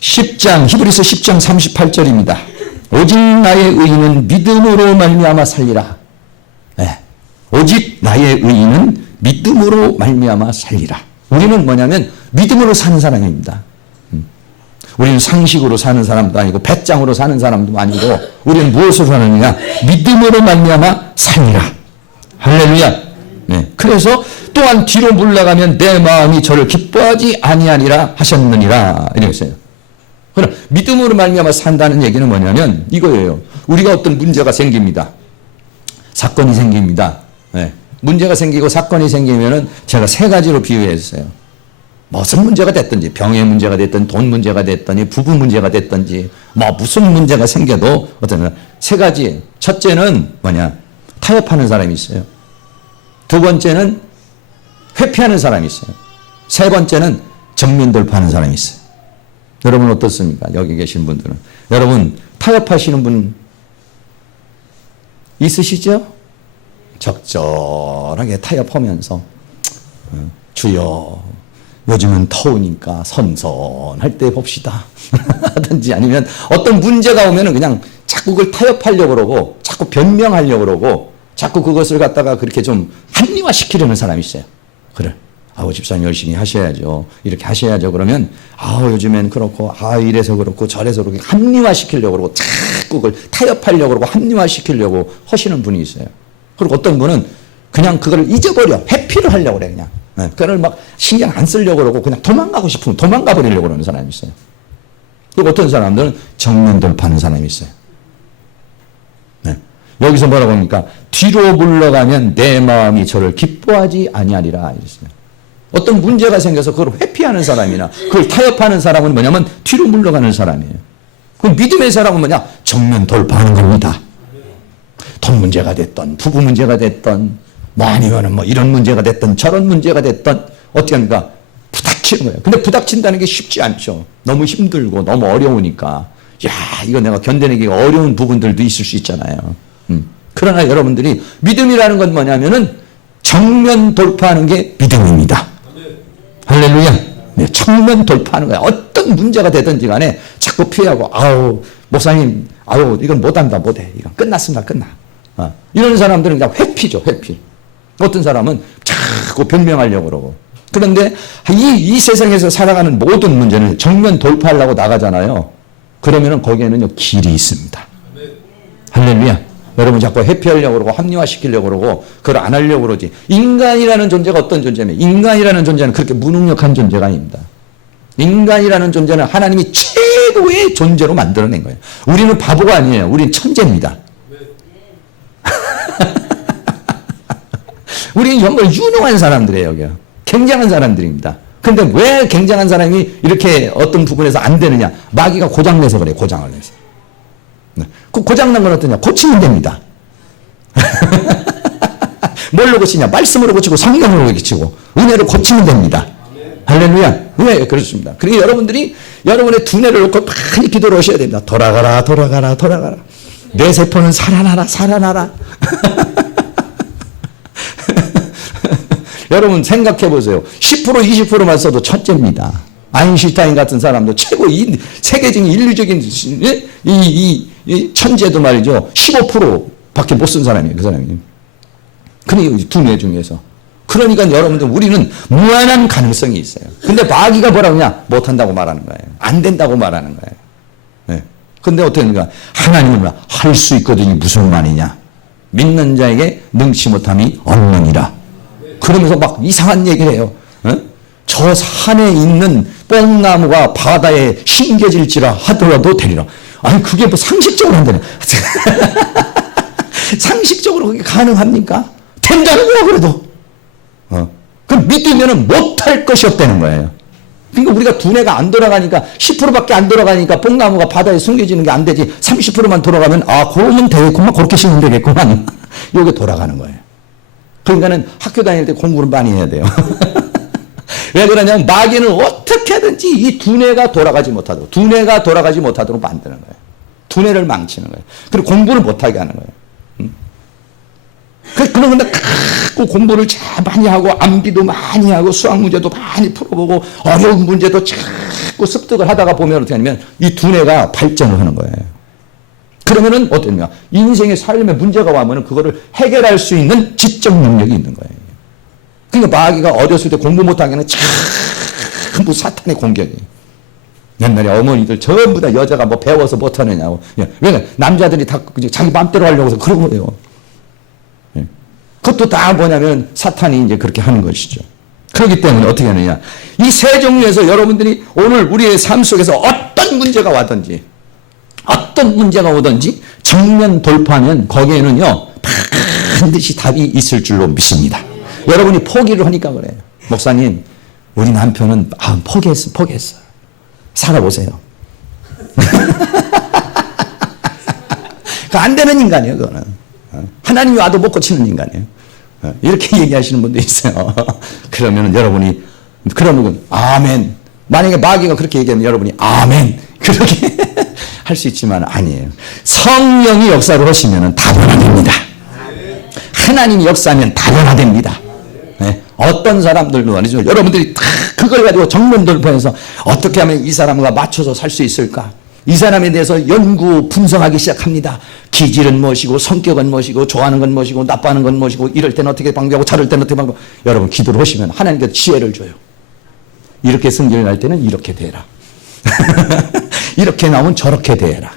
히브리서 10장 38절입니다. 오직 나의 의인은 믿음으로 말미암아 살리라. 오직 나의 의인은 믿음으로 말미암아 살리라. 우리는 뭐냐면 믿음으로 사는 사람입니다. 우리는 상식으로 사는 사람도 아니고 배짱으로 사는 사람도 아니고 우리는 무엇으로 사느냐? 믿음으로 말미암아 살리라. 할렐루야. 그래서 또한 뒤로 물러가면 내 마음이 저를 기뻐하지 아니하니라 하셨느니라 이랬어요. 그럼 믿음으로 말미암아 산다는 얘기는 뭐냐면 이거예요. 우리가 어떤 문제가 생깁니다. 사건이 생깁니다. 문제가 생기고 사건이 생기면은 제가 3가지로 비유했어요. 무슨 문제가 됐든지, 병의 문제가 됐든, 돈 문제가 됐든지, 부부 문제가 됐든지, 무슨 문제가 생겨도 어떤 3가지. 첫째는 뭐냐? 타협하는 사람이 있어요. 2번째는 회피하는 사람이 있어요. 3번째는 정면 돌파하는 사람이 있어요. 여러분 어떻습니까? 여기 계신 분들은. 여러분 타협하시는 분 있으시죠? 적절하게 타협하면서 주여 요즘은 더우니까 선선할 때 봅시다 하든지, 아니면 어떤 문제가 오면은 그냥 자꾸 그걸 타협하려고 그러고 자꾸 변명하려고 그러고 자꾸 그것을 갖다가 그렇게 좀 합리화시키려는 사람이 있어요. 그래, 집사님 열심히 하셔야죠, 이렇게 하셔야죠. 그러면 요즘엔 그렇고 이래서 그렇고 저래서 그렇게 합리화시키려고 그러고 자꾸 그걸 타협하려고 그러고 합리화시키려고 하시는 분이 있어요. 그리고 어떤 분은 그냥 그걸 잊어버려. 회피를 하려고 그래, 그냥. 그걸 막 신경 안 쓰려고 그러고 그냥 도망가고 싶으면 도망가 버리려고 그러는 사람이 있어요. 그리고 어떤 사람들은 정면 돌파하는 사람이 있어요. 네. 여기서 뭐라고 합니까? 뒤로 물러가면 내 마음이 저를 기뻐하지 아니하리라 이랬어요. 어떤 문제가 생겨서 그걸 회피하는 사람이나 그걸 타협하는 사람은 뭐냐면 뒤로 물러가는 사람이에요. 그 믿음의 사람은 뭐냐? 정면 돌파하는 겁니다. 돈 문제가 됐던, 부부 문제가 됐던, 뭐 아니면은 뭐 이런 문제가 됐던, 저런 문제가 됐던, 어떻게 합니까? 부닥치는 거예요. 근데 부닥친다는 게 쉽지 않죠. 너무 힘들고 너무 어려우니까. 야, 이거 내가 견뎌내기 어려운 부분들도 있을 수 있잖아요. 그러나 여러분들이 믿음이라는 건 뭐냐면은 정면 돌파하는 게 믿음입니다. 할렐루야. 네, 정면 돌파하는 거야. 어떤 문제가 되든지 간에 자꾸 피하고, 아우, 목사님, 아우, 이건 못한다, 못해. 이건 끝났습니다, 끝나. 이런 사람들은 그냥 회피죠, 회피. 어떤 사람은 자꾸 변명하려고 그러고. 그런데 이 세상에서 살아가는 모든 문제는 정면 돌파하려고 나가잖아요. 그러면은 거기에는요, 길이 있습니다. 할렐루야. 여러분 자꾸 회피하려고 그러고 합리화시키려고 그러고 그걸 안 하려고 그러지. 인간이라는 존재가 어떤 존재냐면 인간이라는 존재는 그렇게 무능력한 존재가 아닙니다. 인간이라는 존재는 하나님이 최고의 존재로 만들어낸 거예요. 우리는 바보가 아니에요. 우리는 천재입니다. 우리는 정말 유능한 사람들이에요. 여기가. 굉장한 사람들입니다. 근데 왜 굉장한 사람이 이렇게 어떤 부분에서 안 되느냐. 마귀가 고장내서 그래요. 고장을 내서. 그 고장난 건 어떠냐? 고치면 됩니다. 뭘로 고치냐? 말씀으로 고치고 성령으로 고치고 은혜로 고치면 됩니다. 할렐루야. 왜? 그렇습니다. 그러니까 여러분들이 여러분의 두뇌를 놓고 많이 기도를 하셔야 됩니다. 돌아가라, 돌아가라, 돌아가라. 내 세포는 살아나라, 살아나라. 여러분 생각해 보세요. 10% 20%만 써도 천재입니다. 아인슈타인 같은 사람도 최고 세계적인 인류적인 이 천재도 말이죠. 15%밖에 못 쓴 사람이에요. 그 사람이. 그러니까 두뇌 중에서. 그러니까 여러분들 우리는 무한한 가능성이 있어요. 근데 마귀가 뭐라고 하냐? 못한다고 말하는 거예요. 안 된다고 말하는 거예요. 네. 근데 어떻게 하는가? 하나님은 할 수 있거든요. 무슨 말이냐? 믿는 자에게 능치 못함이 없느니라. 그러면서 막 이상한 얘기를 해요. 저 산에 있는 뽕나무가 바다에 심겨질지라 하더라도 되리라. 아니 그게 뭐 상식적으로 한다냐. 상식적으로 그게 가능합니까? 된다는 거야 그래도. 그럼 믿으면 못할 것이 없다는 거예요. 그러니까 우리가 두뇌가 안 돌아가니까 10%밖에 안 돌아가니까 뽕나무가 바다에 숨겨지는 게 안 되지. 30%만 돌아가면 그러면 되겠구만. 그렇게 심으면 되겠구만. 이게 돌아가는 거예요. 그러니까는 학교 다닐 때 공부를 많이 해야 돼요. 왜 그러냐면 마귀는 어떻게든지 이 두뇌가 돌아가지 못하도록 만드는 거예요. 두뇌를 망치는 거예요. 그리고 공부를 못하게 하는 거예요. 그런데 공부를 잘 많이 하고 암기도 많이 하고 수학 문제도 많이 풀어보고 어려운 문제도 자꾸 습득을 하다가 보면 어떻게 하냐면 이 두뇌가 발전을 하는 거예요. 그러면은 어떠냐? 인생의 삶에 문제가 와면은 그거를 해결할 수 있는 지적 능력이 있는 거예요. 그러니까 마귀가 어렸을 때 공부 못하게는 전부 사탄의 공격이에요. 옛날에 어머니들 전부 다 여자가 뭐 배워서 못하느냐고. 왜? 남자들이 다 자기 맘대로 하려고 해서 그런 거예요. 그것도 다 뭐냐면 사탄이 이제 그렇게 하는 것이죠. 그렇기 때문에 어떻게 하느냐. 이 세 종류에서 여러분들이 오늘 우리의 삶 속에서 어떤 문제가 와든지 어떤 문제가 오든지 정면 돌파하면 거기에는요 반드시 답이 있을 줄로 믿습니다. 여러분이 포기를 하니까 그래요. 목사님 우리 남편은 포기했어. 살아보세요. 안 되는 인간이에요. 그거는. 하나님이 와도 못 고치는 인간이에요. 이렇게 얘기하시는 분도 있어요. 그러면 여러분이 그러면 아멘. 만약에 마귀가 그렇게 얘기하면 여러분이 아멘. 그렇게 할 수 있지만 아니에요. 성령이 역사를 하시면 다 변화됩니다. 하나님이 역사하면 다 변화됩니다. 네. 어떤 사람들도 아니죠. 여러분들이 다 그걸 가지고 정면 돌파해서 어떻게 하면 이 사람과 맞춰서 살 수 있을까? 이 사람에 대해서 연구 분석하기 시작합니다. 기질은 무엇이고 성격은 무엇이고 좋아하는 건 무엇이고 나빠하는 건 무엇이고 이럴 때는 어떻게 방법하고 저럴 때는 어떻게 방법하고 여러분 기도를 하시면 하나님께서 지혜를 줘요. 이렇게 승진을 할 때는 이렇게 되라. 이렇게 나오면 저렇게 되라.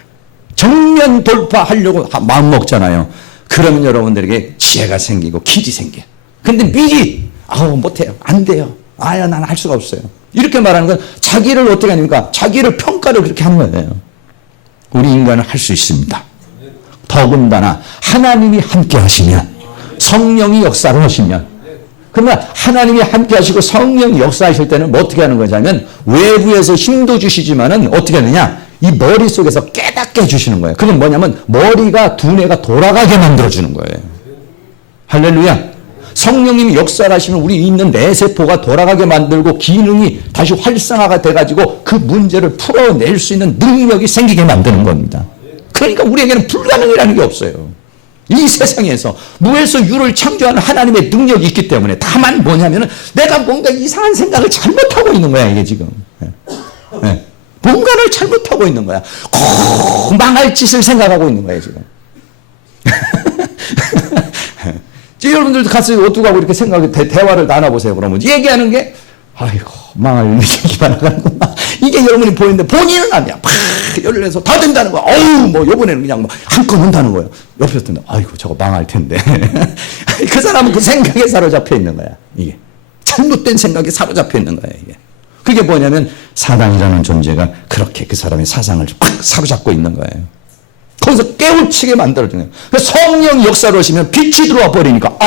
정면 돌파하려고 마음 먹잖아요. 그러면 여러분들에게 지혜가 생기고 길이 생겨요. 근데 미리 못해요. 안 돼요. 난 할 수가 없어요. 이렇게 말하는 건 자기를 어떻게 하니까 자기를 평가를 그렇게 하는 거예요. 우리 인간은 할 수 있습니다. 더군다나 하나님이 함께 하시면, 성령이 역사를 하시면, 그러면 하나님이 함께 하시고 성령이 역사하실 때는 뭐 어떻게 하는 거냐면 외부에서 힘도 주시지만은 어떻게 하느냐, 이 머릿속에서 깨닫게 해주시는 거예요. 그건 뭐냐면 머리가 두뇌가 돌아가게 만들어주는 거예요. 할렐루야. 성령님이 역사를 하시면 우리 있는 뇌세포가 돌아가게 만들고 기능이 다시 활성화가 돼가지고 그 문제를 풀어낼 수 있는 능력이 생기게 만드는 겁니다. 그러니까 우리에게는 불가능이라는 게 없어요. 이 세상에서 무에서 유를 창조하는 하나님의 능력이 있기 때문에, 다만 뭐냐면은 내가 뭔가 이상한 생각을 잘못하고 있는 거야, 이게 지금. 뭔가를 잘못하고 있는 거야. 망할 짓을 생각하고 있는 거야, 지금. 여러분들도 같이 어떡하고 이렇게 대화를 나눠보세요. 그러면 얘기하는 게, 아이고, 망할 얘기만 하는구나. 이게 여러분이 보이는데 본인은 아니야. 팍 열려서 다 된다는 거야. 요번에는 그냥 한건 한다는 거예요. 옆에서 듣는데, 아이고, 저거 망할 텐데. 그 사람은 그 생각에 사로잡혀 있는 거야. 이게. 잘못된 생각에 사로잡혀 있는 거야, 이게. 그게 뭐냐면 사단이라는 존재가 그렇게 그 사람의 사상을 팍 사로잡고 있는 거예요. 거기서 깨우치게 만들어주는 거예요. 성령이 역사를 하시면 빛이 들어와 버리니까,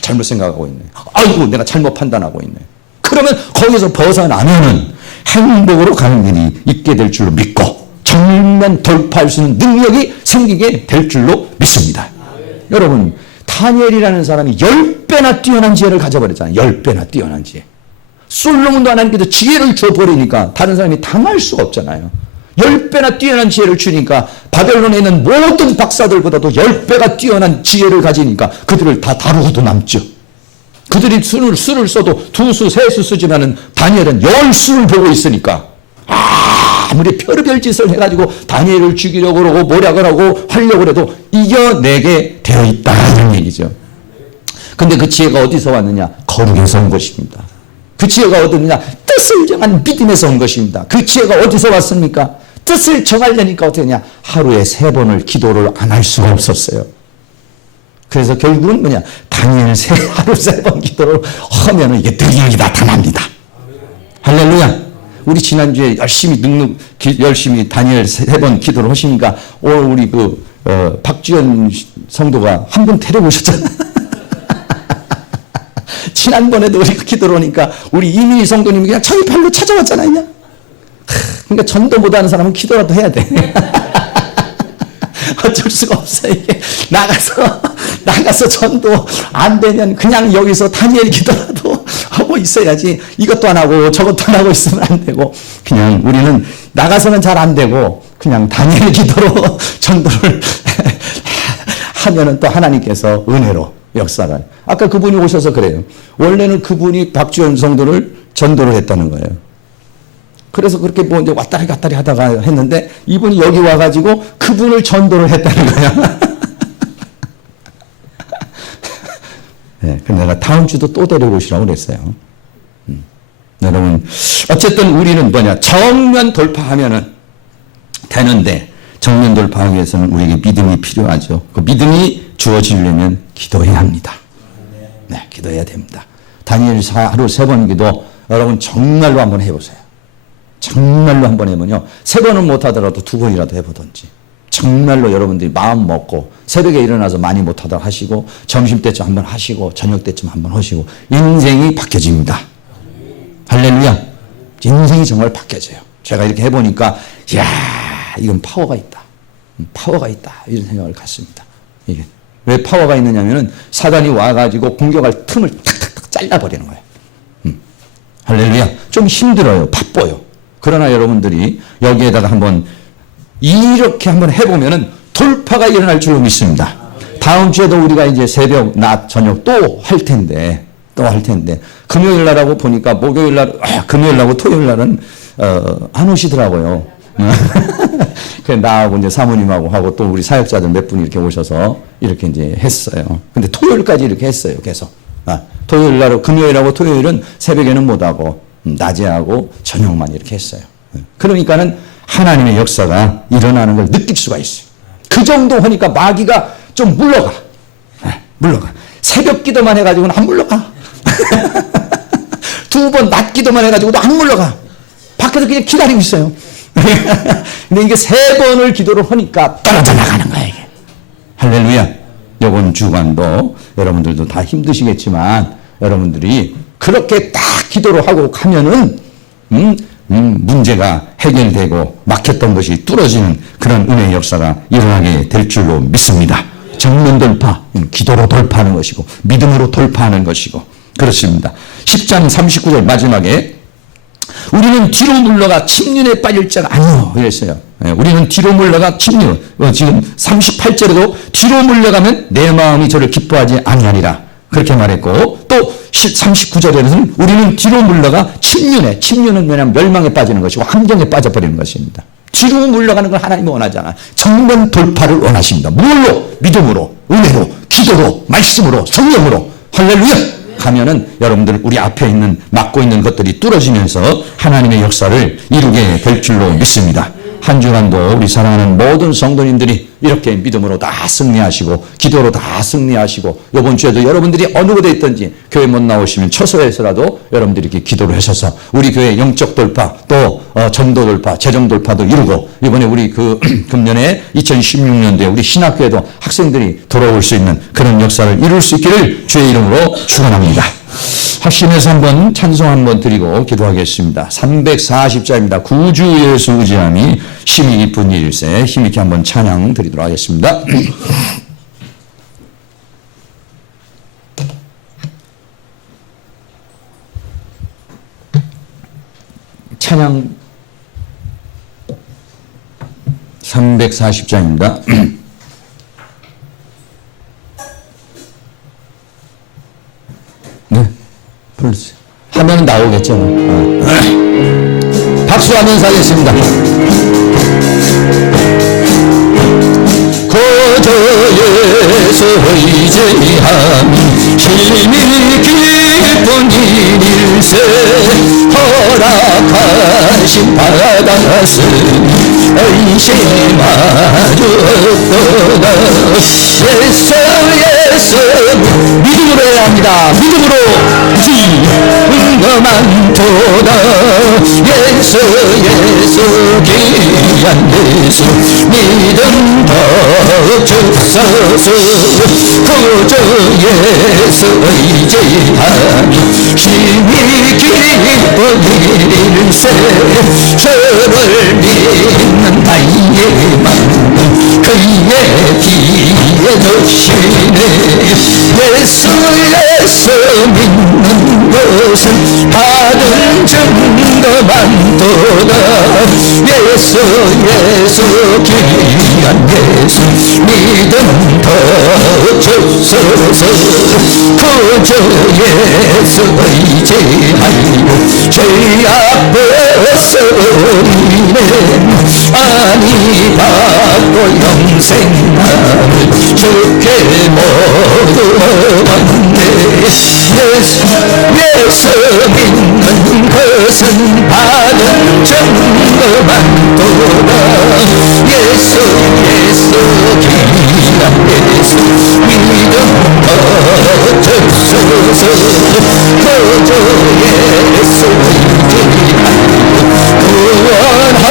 잘못 생각하고 있네. 아이고, 내가 잘못 판단하고 있네. 그러면 거기서 벗어나면은 행복으로 가는 길이 있게 될 줄로 믿고 정면 돌파할 수 있는 능력이 생기게 될 줄로 믿습니다. 여러분, 다니엘이라는 사람이 10배나 뛰어난 지혜를 가져버렸잖아요. 10배나 뛰어난 지혜. 솔로몬도 하나님께서 지혜를 줘버리니까 다른 사람이 당할 수가 없잖아요. 10배나 뛰어난 지혜를 주니까 바벨론에 있는 모든 박사들보다도 10배가 뛰어난 지혜를 가지니까 그들을 다 다루고도 남죠. 그들이 수를 써도 2수, 3수 쓰지만은 다니엘은 10수를 보고 있으니까 아무리 별의별 짓을 해가지고 다니엘을 죽이려고 그러고 모략을 하고 하려고 해도 이겨내게 되어 있다는 얘기죠. 근데 그 지혜가 어디서 왔느냐? 거룩에서 온 것입니다. 그 지혜가 어디냐? 뜻을 정한 믿음에서 온 것입니다. 그 지혜가 어디서 왔습니까? 뜻을 정하려니까 어떻게 하냐? 하루에 3번을 기도를 안 할 수가 없었어요. 그래서 결국은 뭐냐? 다니엘 하루 3번 기도를 하면은 이게 능력이 나타납니다. 할렐루야. 우리 지난주에 열심히 다니엘 3번 기도를 하시니까 오늘 우리 박주연 성도가 한 분 데려오셨잖아. 지난번에도 우리 기도를 하니까 우리 이민희 성도님이 그냥 자기 발로 찾아왔잖아요. 그냥. 그러니까 전도 못하는 사람은 기도라도 해야 돼. 어쩔 수가 없어. 이게 나가서 전도 안 되면 그냥 여기서 다니엘 기도라도 하고 있어야지. 이것도 안 하고 저것도 안 하고 있으면 안 되고, 그냥 우리는 나가서는 잘 안 되고 그냥 다니엘 기도로 전도를 하면은 또 하나님께서 은혜로 역사가. 아까 그분이 오셔서 그래요. 원래는 그분이 박주연 성도를 전도를 했다는 거예요. 그래서 그렇게 이제 왔다리 갔다리 하다가 했는데 이분이 여기 와가지고 그분을 전도를 했다는 거야. 네, 그래서 내가 다음 주도 또 데려오시라고 그랬어요. 여러분, 어쨌든 우리는 뭐냐? 정면 돌파하면은 되는데, 정면 돌파하기 위해서는 우리에게 믿음이 필요하죠. 그 믿음이 주어지려면 기도해야 합니다. 네, 기도해야 됩니다. 다니엘 하루 3번 기도 여러분 정말로 한번 해보세요. 정말로 한번 해보면요. 3번은 못하더라도 2번이라도 해보든지. 정말로 여러분들이 마음 먹고 새벽에 일어나서 많이 못하다가 하시고 점심때쯤 한번 하시고 저녁때쯤 한번 하시고 인생이 바뀌어집니다. 할렐루야. 인생이 정말 바뀌어져요. 제가 이렇게 해보니까 이야, 이건 파워가 있다. 파워가 있다. 이런 생각을 갖습니다. 이게 왜 파워가 있느냐면은 사단이 와가지고 공격할 틈을 탁탁탁 잘라버리는 거예요. 할렐루야. 좀 힘들어요. 바빠요. 그러나 여러분들이 여기에다가 한번 이렇게 한번 해보면은 돌파가 일어날 줄로 믿습니다. 다음 주에도 우리가 이제 새벽, 낮, 저녁 또 할 텐데, 금요일 날하고 보니까 목요일 날, 금요일 날하고 토요일 날은, 안 오시더라고요. 그래서 나하고 이제 사모님하고 하고 또 우리 사역자들 몇 분이 이렇게 오셔서 이렇게 이제 했어요. 근데 토요일까지 이렇게 했어요. 계속. 토요일 날, 금요일하고 토요일은 새벽에는 못하고, 낮에 하고 저녁만 이렇게 했어요. 그러니까는 하나님의 역사가 일어나는 걸 느낄 수가 있어요. 그 정도 하니까 마귀가 좀 물러가. 물러가. 새벽 기도만 해가지고는 안 물러가. 두 번 낮 기도만 해가지고도 안 물러가. 밖에서 그냥 기다리고 있어요. 근데 이게 세 번을 기도를 하니까 떨어져 나가는 거야, 이게. 할렐루야. 이번 주간도 여러분들도 다 힘드시겠지만 여러분들이 그렇게 딱 기도를 하고 가면은 문제가 해결되고 막혔던 것이 뚫어지는 그런 은혜의 역사가 일어나게 될 줄로 믿습니다. 정면 돌파, 기도로 돌파하는 것이고 믿음으로 돌파하는 것이고 그렇습니다. 10장 39절 마지막에 우리는 뒤로 물러가 침륜에 빠질 자가 아니요 이랬어요. 우리는 뒤로 물러가 침륜. 지금 38절에도 뒤로 물러가면 내 마음이 저를 기뻐하지 아니하리라 그렇게 말했고, 또 39절에는 우리는 뒤로 물러가 침륜에, 침륜은 뭐냐면 멸망에 빠지는 것이고 함정에 빠져버리는 것입니다. 뒤로 물러가는 걸 하나님이 원하잖아. 정면 돌파를 원하십니다. 뭘로? 믿음으로, 은혜로, 기도로, 말씀으로, 성령으로. 할렐루야. 가면은 여러분들 우리 앞에 있는 막고 있는 것들이 뚫어지면서 하나님의 역사를 이루게 될 줄로 믿습니다. 한 주간도 우리 사랑하는 모든 성도님들이 이렇게 믿음으로 다 승리하시고 기도로 다 승리하시고, 이번 주에도 여러분들이 어느 곳에 있든지 교회 못 나오시면 처소에서라도 여러분들이 이렇게 기도를 하셔서 우리 교회 영적 돌파, 또 전도 돌파, 재정 돌파도 이루고, 이번에 우리 금년에 2016년도에 우리 신학교에도 학생들이 돌아올 수 있는 그런 역사를 이룰 수 있기를 주의 이름으로 축원합니다. 확신해서 한번 찬송 한번 드리고 기도하겠습니다. 340자입니다. 구주 예수 의지함이 힘이 깊은 일세. 힘있게 한번 찬양 드리도록 하겠습니다. 찬양 340장입니다. 네, 불러주세요. 하면 나오겠죠. 박수하면서 하겠습니다. 거저에서 의지함이 힘이 깊은 일일세. 허락하신 받았으니 의심하주 없도다. 예수 믿음으로 해야 합니다. 믿음으로 지은거만도다. 예수 귀한 예수 믿음 더 주소서. 그저 예수 의지하니 힘이 깊은 일일세. 저를 믿는 나의 마음 그의 뒤에 적시네. 예수 믿는 것은 받은 증거만도다. 예수 귀한 예수 믿음 더 주소서. 그저 예수 의지하여 죄 앞에서 우리는 아니 받고 영생하는 주께 모두 얻었네. 예수 믿는 것은 받은 증거만도다. 예수 귀한 예수 믿음 얻으소서. 그저 예수 의지하여 구원함을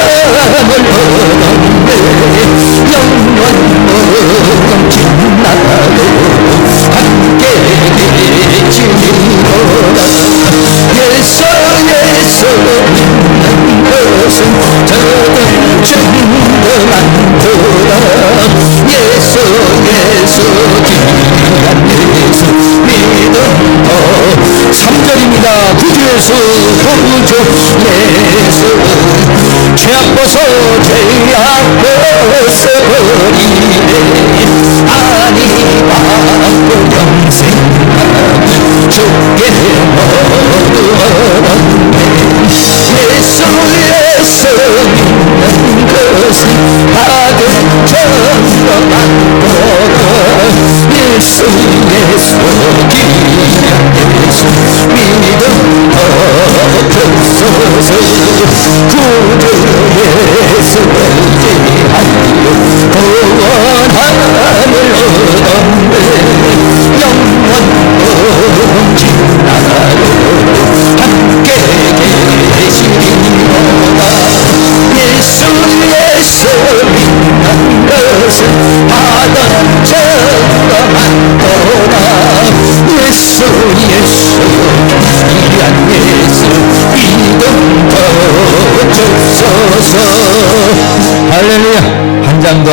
얻었네. 영원 무금 빛나고 함께 지니로다. 예수 믿는 것은 저들 증거만도다. 예수 귀한 예수 믿음 더. 3절입니다. 구주 예수 죄악 벗어 버리네. 아니 받고 영생하는 주께 모두 얻었네. 예수 믿는 것은 받은 증거만도다. 예수 귀한 예수 믿음 얻으소서. 구주 예수 의지하여 구원함을 얻으소서.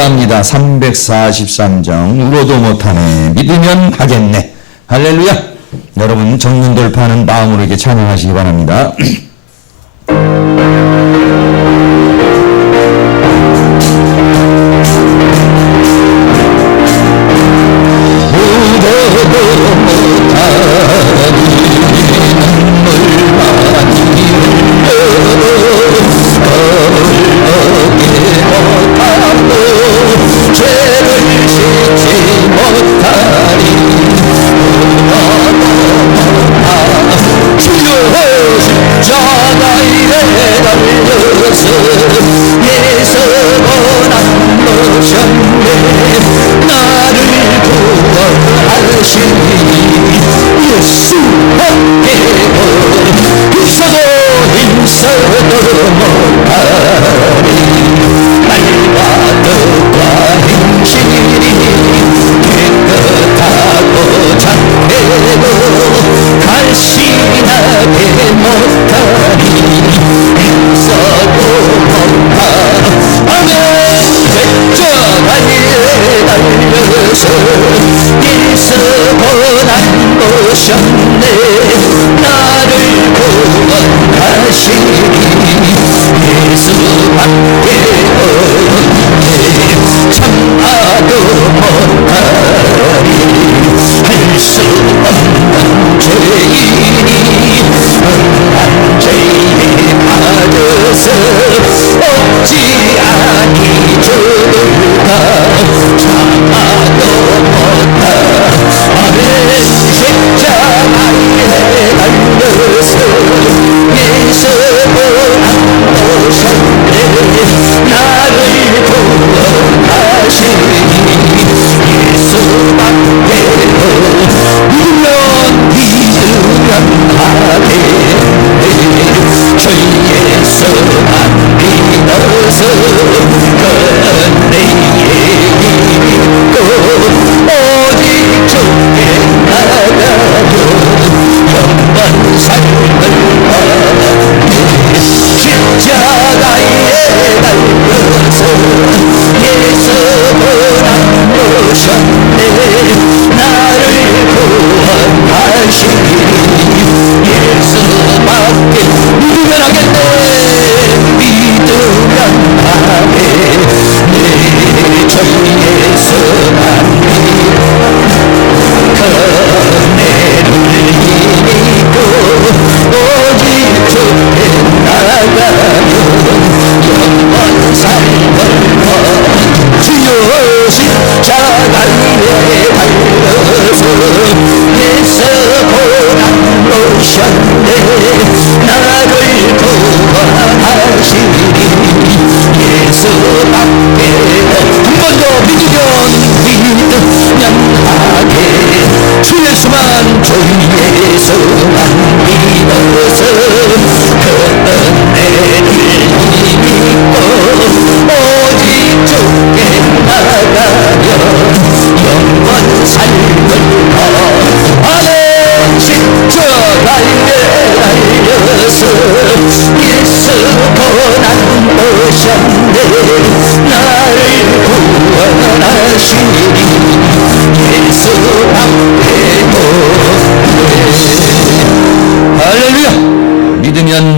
기도합니다. 343장 울어도 못하네 믿으면 하겠네. 할렐루야. 여러분 정면 돌파하는 마음으로 이렇게 찬양하시기 바랍니다.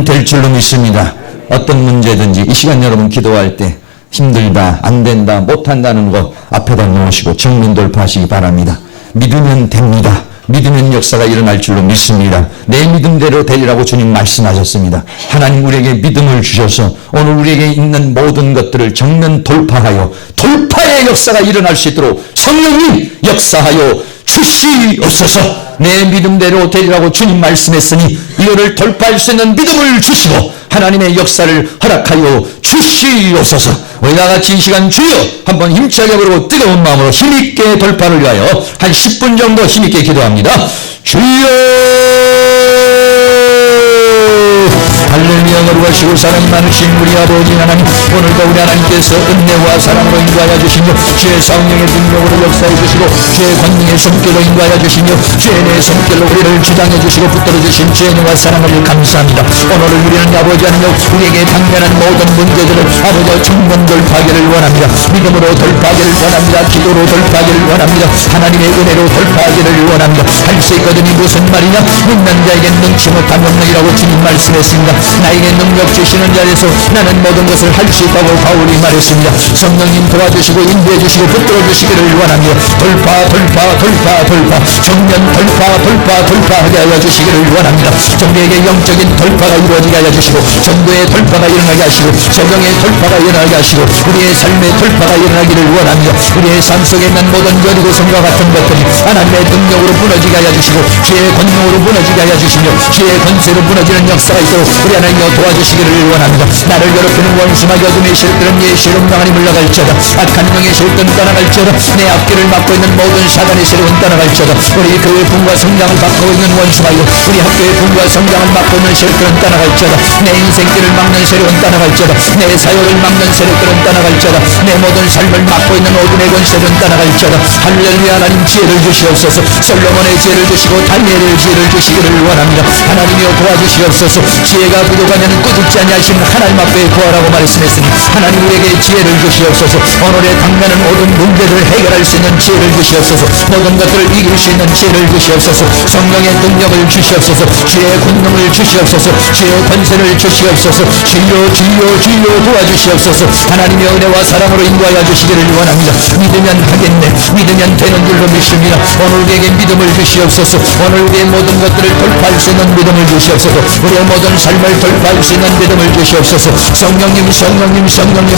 될 줄로 믿습니다. 어떤 문제든지 이 시간 여러분 기도할 때 힘들다, 안 된다, 못한다는 거 앞에다 놓으시고 정면 돌파하시기 바랍니다. 믿으면 됩니다. 믿으면 역사가 일어날 줄로 믿습니다. 내 믿음대로 되리라고 주님 말씀하셨습니다. 하나님 우리에게 믿음을 주셔서 오늘 우리에게 있는 모든 것들을 정면 돌파하여 돌파의 역사가 일어날 수 있도록 성령님 역사하여 주시옵소서. 내 믿음대로 되리라고 주님 말씀했으니 이거를 돌파할 수 있는 믿음을 주시고 하나님의 역사를 허락하여 주시옵소서. 우리 다같이 이 시간 주여 한번 힘차게 부르고 뜨거운 마음으로 힘있게 돌파를 위하여 한 10분 정도 힘있게 기도합니다. 주여 할렐루야 거룩하시고 사랑이 많으신 우리 아버지 하나님, 오늘도 우리 하나님께서 은혜와 사랑으로 인도하여 주시며 주의 성령의 능력으로 역사해 주시고 주의 권능의 손길로 인도하여 주시며 주의 내 손길로 우리를 주장해 주시고 붙들어 주신 주의 능과 사랑을 감사합니다. 오늘을 우리는 아버지 하나님 우리에게 당면한 모든 문제들을 아버지 정면 돌파하기를 원합니다. 믿음으로 돌파하기를 원합니다. 기도로 돌파하기를 원합니다. 하나님의 은혜로 돌파하기를 원합니다. 할 수 있거든이 무슨 말이냐? 믿는 자에게 능치 못한 능력이라고 주님 말씀했습니다. 나에게 능력 주시는 자에서 나는 모든 것을 할 수 있다고 바울이 말했습니다. 성령님 도와주시고 인도해 주시고 붙들어 주시기를 원합니다. 돌파 정면 돌파하게 하여 주시기를 원합니다. 정리에게 영적인 돌파가 이루어지게 하여 주시고 전도의 돌파가 일어나게 하시고 적용의 돌파가 일어나게 하시고 우리의 삶의 돌파가 일어나기를 원합니다. 우리의 삶 속에 있는 모든 여리고성과 같은 것들이 하나님의 능력으로 무너지게 하여 주시고 주의 권능으로 무너지게 하여 주시며 주의 권세로 무너지는 역사가 있도록 우리 하나님여 도와주시기를 원합니다. 나를 괴롭히는 원수나 어둠의 실들은 예시로 명하니 물러갈지어다. 악한 영의 실든 떠나갈지어다. 내 앞길을 막고 있는 모든 사단의 세력은 떠나갈지어다. 우리 교회의 분과 성장을 막고 있는 원수마여 우리 학교의 분과 성장을 막고 있는 세력들은 떠나갈지어다. 내 인생길을 막는 세력은 떠나갈지어다. 내 사역을 막는 세력들은 떠나갈지어다. 내 모든 삶을 막고 있는 어둠의 권세는 떠나갈지어다. 할렐루야. 하나님 지혜를 주시옵소서. 솔로몬의 지혜를 주시고 다니엘의 지혜를 주시기를 원합니다. 하나님이여 도와주시옵소서. 지혜가 부족하면 꾸짖지 아니하시는 하나님 앞에 구하라고 말씀했으니 하나님 우리에게 지혜를 주시옵소서. 오늘의 당면은 모든 문제를 해결할 수 있는 지혜를 주시옵소서. 모든 것들을 이길 수 있는 지혜를 주시옵소서. 성령의 능력을 주시옵소서. 주의 권능을 주시옵소서. 주의 권세를 주시옵소서. 주여 도와주시옵소서. 하나님의 은혜와 사랑으로 인도하여 주시기를 원합니다. 믿으면 하겠네. 믿으면 되는 줄로 믿습니다. 오늘 우리에게 믿음을 주시옵소서. 오늘 우리의 모든 것들을 돌파할 수 있는 믿음을 주시옵소서. 우리의 모든 삶을 돌파할 수 있는 믿음을 주시옵소서. 성령님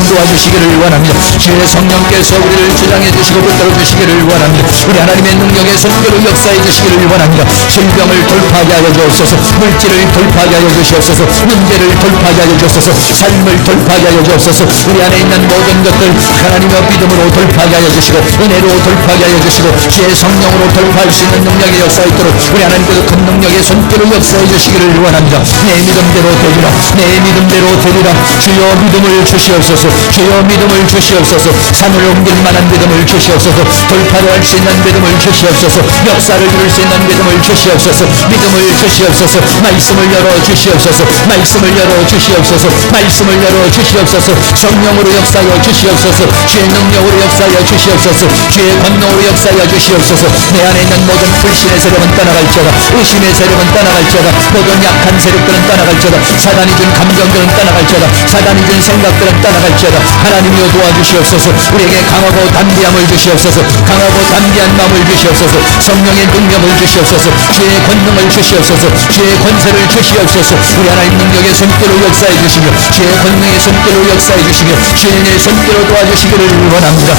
도와주시기를 원합니다. 주의 성령께서 우리를 주장해 주시고 붙들어 주시기를 원합니다. 우리 하나님의 능력의 손길로 역사해 주시기를 원합니다. 질병을 돌파하게 하여 주옵소서. 물질을 돌파하게 하여 주시옵소서. 문제를 돌파하게 하여 주옵소서. 삶을 돌파하게 하여 주옵소서. 우리 안에 있는 모든 것들 하나님의 믿음으로 돌파하게 하여 주시고 은혜로 돌파하게 하여 주시고 주의 성령으로 돌파할 수 있는 능력의 역사가 있도록 우리 하나님께서 큰 능력의 손길로 역사해 주시기를 원합니다. 내 믿음대로 되리라. 내 믿음대로 되리라. 주여 믿음을 주시옵소서. 주여 믿음을 주시옵소서. 산을 옮길 만한 믿음을 주시옵소서. 돌파를 할 수 있는 믿음을 주시옵소서. 역사를 이룰 수 있는 믿음을 주시옵소서. 믿음을 주시옵소서. 말씀을 열어 주시옵소서. 말씀을 열어 주시옵소서. 말씀을 열어 주시옵소서. 성령으로 역사하여 주시옵소서. 주의 능력으로 역사하여 주시옵소서. 주의 권능으로 역사하여 주시옵소서. 내 안에 있는 모든 불신의 세력은 떠나갈지어다. 의심의 세력은 떠나갈지어다. 모든 약한 세력들은 떠나갈지어다. 사단이 준 감정들은 떠나갈지어다. 사단이 준 생각들은 떠나갈지어다. 하나님이여 도와주시옵소서. 우리에게 강하고 담대함을 주시옵소서. 강하고 담대한 마음을 주시옵소서. 성령의 능력을 주시옵소서. 주의 권능을 주시옵소서. 주의 권세를 주시옵소서. 우리 하나님 능력의 손길로 역사해 주시며 주의 권능의 손길로 역사해 주시며 주의 내 손길로 도와주시기를 원합니다.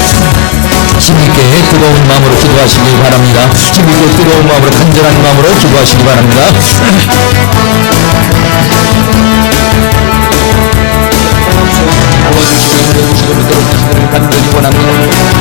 힘있게 뜨거운 마음으로 기도하시기 바랍니다. 힘있게 뜨거운 마음으로 간절한 마음으로 기도하시기 바랍니다. 도와주시고 인도해주시고 믿도록 하시기를 간절히 원합니다.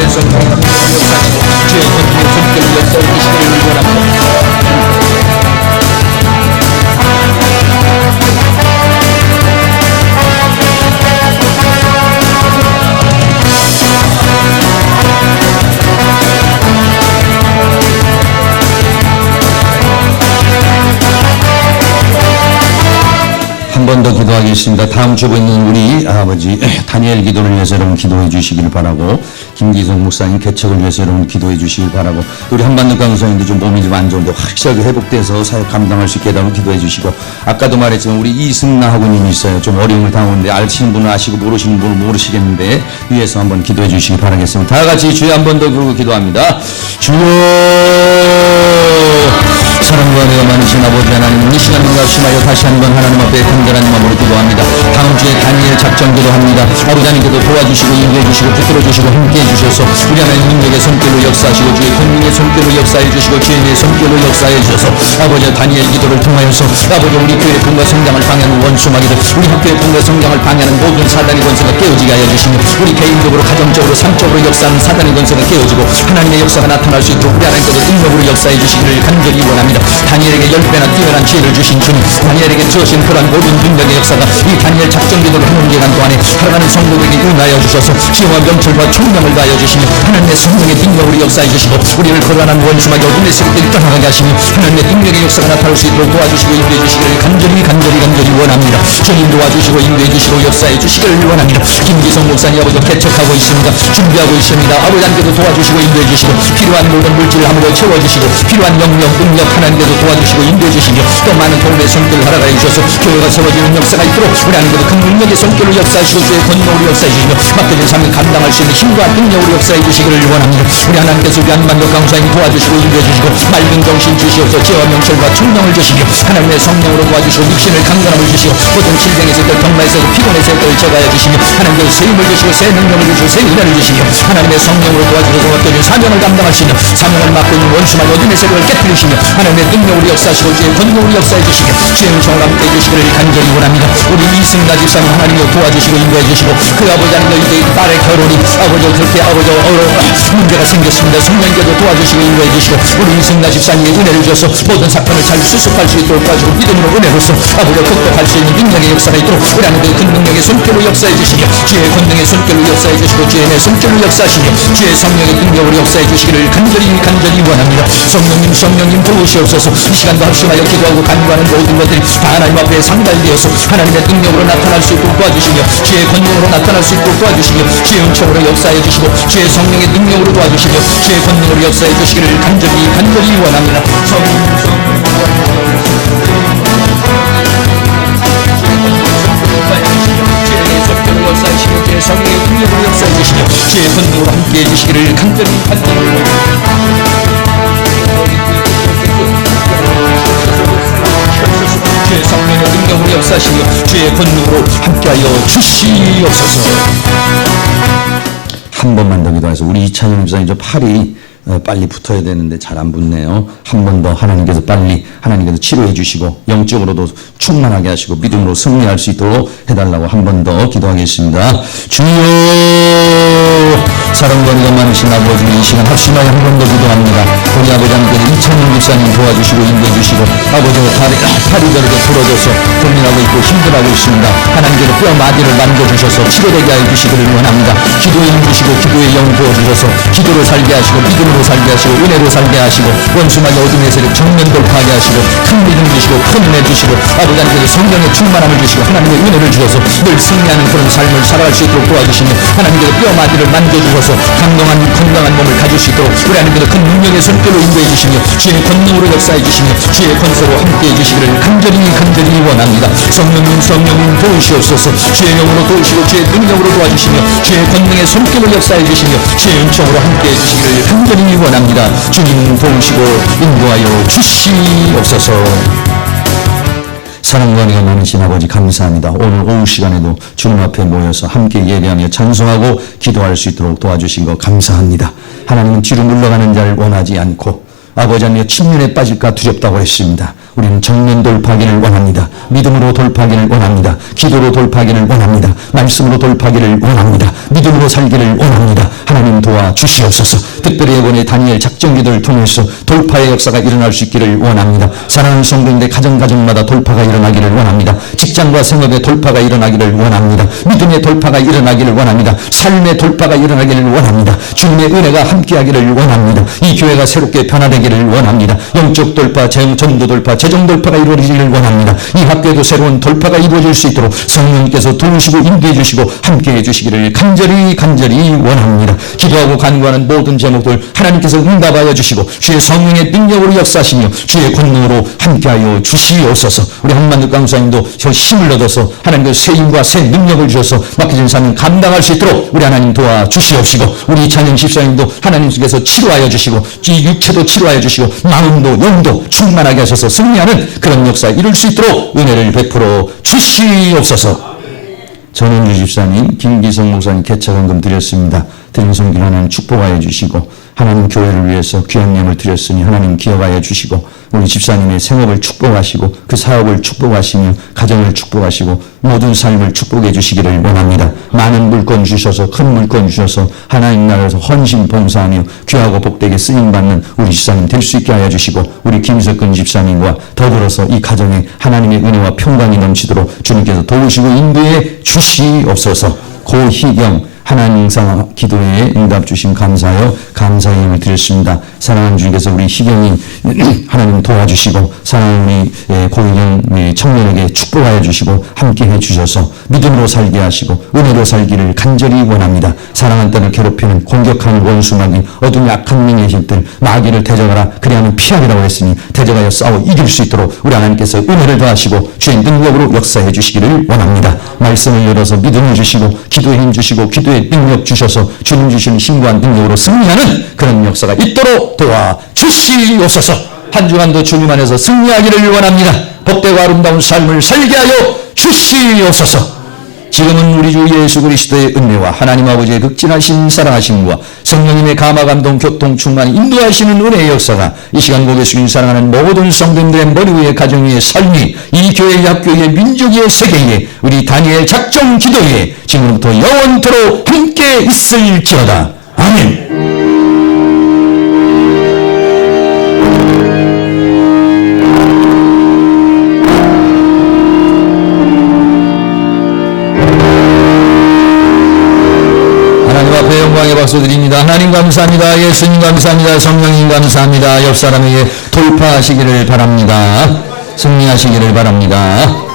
주의 성령의 능력으로 역사하시고 주의 권능의 손길로 역사해 주시기를 원합니다. 한 번 더 기도하겠습니다. 다음 주에 있는 우리 아버지 다니엘 기도를 위해서 여러분 기도해 주시기를 바라고, 김기성 목사님 개척을 위해서 여러분 기도해 주시길 바라고, 우리 한반도 강사님도 좀 몸이 좀 안 좋은데 확실하게 회복돼서 사역 감당할 수 있게 해달라고 기도해 주시고, 아까도 말했지만 우리 이승나 하고님이 있어요. 좀 어려움을 당하는데 아시는 분은 아시고 모르시는 분은 모르시겠는데 위해서 한번 기도해 주시기 바라겠습니다. 다 같이 주여 한 번 더 부르고 기도합니다. 주여, 사랑과 은혜가 많으신 아버지 하나님, 이 시간을 합심하여 다시 한번 하나님 앞에 간절한 마음으로 기도합니다. 다음 주에 다니엘 작전 기도합니다. 아버지 하나님께도 도와주시고 인도해 주시고 붙들어 주시고 함께해 주셔서 우리 하나님 능력의 손길로 역사하시고 주의 권능의 손길로 역사해 주시고 주의 손길로 역사해 주셔서 아버지 다니엘 기도를 통하여서 아버지 우리 교회의 분과 성장을 방해하는 원수마귀들, 우리 학교의 분과 성장을 방해하는 모든 사단의 권세가 깨어지게 하여 주시며 우리 개인적으로 가정적으로 삶적으로 역사하는 사단의 권세가 깨어지고 하나님의 역사가 나타날 수 있도록 우리 하나님께도 능력으로 역사해 주시기를 간절히 원합니다. 다니엘에게 10배나 뛰어난 지혜를 주신 주님, 다니엘에게 주신 그런 모든 능력의 역사가 이 다니엘 작전 기도를 하는 기간 동안에 살아가는 성도들에게 응하여 주셔서 지혜와 명철과 총명을 다하여 주시며 하나님의 성령의 능력으로 역사해 주시고 우리를 거론한 원수마귀 어둠의 세력들을 떠나가게 하시며 하나님의 능력의 역사가 나타날 수 있도록 도와주시고 인도해 주시기를 간절히 원합니다. 주님 도와주시고 인도해 주시고 역사해 주시기를 원합니다. 김기성 목사님 아버지 개척하고 있습니다. 준비하고 있습니다. 아버지 함께도 도와주시고 인도해 주시고 필요한 모든 물질을 함으로 채워주시고 필요한 영역 능력 하나님께도 도와주시고 인도해 주시며 또 많은 도움의 손길을 허락하여 주셔서 교회가 세워지는 역사가 있도록 우리 하나님께도 그 능력의 손길로 역사하시고 주의 권능으로 역사해 주시며 맡겨진 삶을 감당할 수 있는 힘과 능력으로 역사해 주시기를 원합니다. 우리 하나님께서 우리 한반도 강사님 도와주시고 인도해 주시고 맑은 정신 주시옵소서. 지혜와 명철과 총명을 주시며 하나님의 성령으로 도와주시고 육신을 강건함을 주시고 모든 질병의 세들 병마의 세들 피곤의 세들을 제거하여 주시며 하나님께서 새 힘을 주시고 새 능력을 주시고 새 은혜를 주시며 하나님의 성령으로 도와주셔서 맡겨진 사명을 감당할 수 있는 사명을 맡고 있는 원수마귀 어둠의 세력을 깨뜨리시며 하나님의 능력으로 역사하시고 주의 권능으로 역사해 주시며 주의 은총을 함께 해주시기를 간절히 원합니다. 우리 이승나 집사님 하나님을 도와주시고 인도해 주시고 그 아버지 하나님의 이제 딸의 결혼이 아버지 그렇게 아버지 문제가 생겼습니다. 성령께도 도와주시고 인도해 주시고 우리 이승나 집사님의 은혜를 주셔서 모든 사건을 잘 수습할 수 있도록 도와주고 믿음으로 은혜로서 아버지 극복할 수 있는 능력의 역사가 있도록 우리 하나님의 그 능력의 손길로 역사해 주시며 주의 권능의 손길로 역사해 주시고 주의 내 손길로 역사하시며 주의 성령의 능력으로 역사해 주시기를 간절히 원합니다. 성령님 도우시옵소서. 이 시간도 합심하여 기도하고 간구하는 모든 것들이 다 하나님 앞에 상달되어서 하나님의 능력으로 나타날 수 있도록 도와주시며 주의 권능으로 나타날 수 있도록 도와주시며 주의 은총으로 역사해 주시고 주의 성령의 능력으로 도와주시며 주의 권능으로 역사해 주시기를 간절히 원합니다. 역사하시며 주의 성령의 능력으로 역사해 주시며 주의 권능으로 함께해 주시기를 간절히 주의 성령의 능력으로 역사하시며 주의 권능으로 함께하여 주시옵소서. 한 번만 더 기도해서 우리 이찬영 집사님 저 팔이 빨리 붙어야 되는데 잘 안 붙네요. 한 번 더 하나님께서 빨리 하나님께서 치료해 주시고 영적으로도 충만하게 하시고 믿음으로 승리할 수 있도록 해달라고 한 번 더 기도하겠습니다. 주여, 사랑과 은혜가 많으신 아버지, 이 시간 합심하여 한 번 더 기도합니다. 우리 아버지 하나님께서 이찬영 집사님 도와주시고 인도해 주시고 아버지가 팔이 저렇게 부러져서 고민하고 있고 힘들어하고 있습니다. 하나님께서 뼈 마디를 만져주셔서 치료되게 하여 주시기를 원합니다. 기도의 힘 주시고 기도의 영 부어주셔서 기도로 살게 하시고 믿음으로 살게 하시고 은혜로 살게 하시고 원수마귀 어둠의 세력 정면 돌파하게 하시고 큰 믿음 주시고 큰 은혜 주시고 아버지 하나님께서 성령의 충만함을 주시고 하나님의 은혜를 주셔서 늘 승리하는 그런 삶을 살아갈 수 있도록 도와주시며 하나님께서 뼈 마디를 만져주셔서 건강한 몸을 가질 수 있도록 우리 하나님께서 큰 능력의 손길로 인도해 주시며 주의 권능으로 역사해 주시며 주의 권세로 함께해 주시기를 간절히 원합니다. 성령님 도우시옵소서. 주의 영으로 도우시고 주의 능력으로 도와주시며 주의 권능의 손길로 역사해 주시며 주의 은총으로 함께해 주시기를 간절히 원합니다. 주님 도우시고 인도하여 주시옵소서. 사랑과 은혜가 많으신 아버지 감사합니다. 오늘 오후 시간에도 주님 앞에 모여서 함께 예배하며 찬송하고 기도할 수 있도록 도와주신 것 감사합니다. 하나님은 뒤로 물러가는 자를 원하지 않고 아버지 하나님 침륜에 빠질까 두렵다고 했습니다. 우리는 정면 돌파하기를 원합니다. 믿음으로 돌파하기를 원합니다. 기도로 돌파하기를 원합니다. 말씀으로 돌파하기를 원합니다. 믿음으로 살기를 원합니다. 하나님 도와주시옵소서. 특별히 이번에 다니엘 작전기도를 통해서 돌파의 역사가 일어날 수 있기를 원합니다. 사랑하는 성도인데 가정마다 돌파가 일어나기를 원합니다. 직장과 생업의 돌파가 일어나기를 원합니다. 믿음의 돌파가 일어나기를 원합니다. 삶의 돌파가 일어나기를 원합니다. 주님의 은혜가 함께하기를 원합니다. 이 교회가 새롭게 변화되기를 원합니다. 영적 돌파, 전도 돌파, 재정 돌파가 이루어지기를 원합니다. 이 학교에도 새로운 돌파가 이루어질 수 있도록 성령님께서 도우시고 인도해 주시고 함께해 주시기를 간절히 원합니다. 기도하고 간구하는 모든 제목들 하나님께서 응답하여 주시고 주의 성령의 능력으로 역사하시며 주의 권능으로 함께하여 주시옵소서. 우리 한만두 강사님도 힘을 얻어서 하나님께서 새 힘과 새 능력을 주셔서 맡겨진 사명 감당할 수 있도록 우리 하나님 도와주시옵시고, 우리 찬영 집사님도 하나님께서 치료하여 주시고 이 육체도 치료하여 주시고 마음도 영도 충만하게 하셔서 승리하는 그런 역사 이룰 수 있도록 은혜를 베풀어 주시옵소서. 전은주 집사님, 김기성 목사님 개차원금 드렸습니다. 드린 손길 하나님 축복하여 주시고 하나님 교회를 위해서 귀한 예물 드렸으니 하나님 기억하여 주시고 우리 집사님의 생업을 축복하시고 그 사업을 축복하시며 가정을 축복하시고 모든 삶을 축복해 주시기를 원합니다. 많은 물건 주셔서 큰 물건 주셔서 하나님 나라에서 헌신 봉사하며 귀하고 복되게 쓰임받는 우리 집사님 될 수 있게 하여 주시고 우리 김석근 집사님과 더불어서 이 가정에 하나님의 은혜와 평강이 넘치도록 주님께서 도우시고 인도해 주시옵소서. 고희경 하나님상 기도에 응답 주심 감사하여 감사의 힘을 드렸습니다. 사랑하는 주님께서 우리 희경이 하나님 도와주시고 사랑하는 우리 고희경 청년에게 축복하여 주시고 함께해 주셔서 믿음으로 살게 하시고 은혜로 살기를 간절히 원합니다. 사랑하는 딸을 괴롭히는 공격하는 원수마귀 어둠 약한 명의 힘들 마귀를 대적하라 그리하면 피하리라고 했으니 대적하여 싸워 이길 수 있도록 우리 하나님께서 은혜를 더하시고 주의 능력으로 역사해 주시기를 원합니다. 말씀을 열어서 믿음을 주시고 기도에 힘 주시고 기도에 능력 주셔서 주님 주시는 힘과 능력으로 승리하는 그런 역사가 있도록 도와주시옵소서. 한 주간도 주님 안에서 승리하기를 원합니다. 복되고 아름다운 삶을 살게 하여 주시옵소서. 지금은 우리 주 예수 그리스도의 은혜와 하나님 아버지의 극진하신 사랑하심과 성령님의 감화 감동 교통 충만 인도하시는 은혜의 역사가 이 시간 고개 숙인 사랑하는 모든 성도님들의 머리 위에 가정 위에 삶이 이 교회 학교 위에 민족 위에 세계 위에 우리 다니엘 작정 기도 위에 지금부터 영원토록 함께 있을지어다. 아멘. 영광의 박수 드립니다. 하나님 감사합니다. 예수님 감사합니다. 성령님 감사합니다. 옆 사람에게 돌파하시기를 바랍니다. 승리하시기를 바랍니다.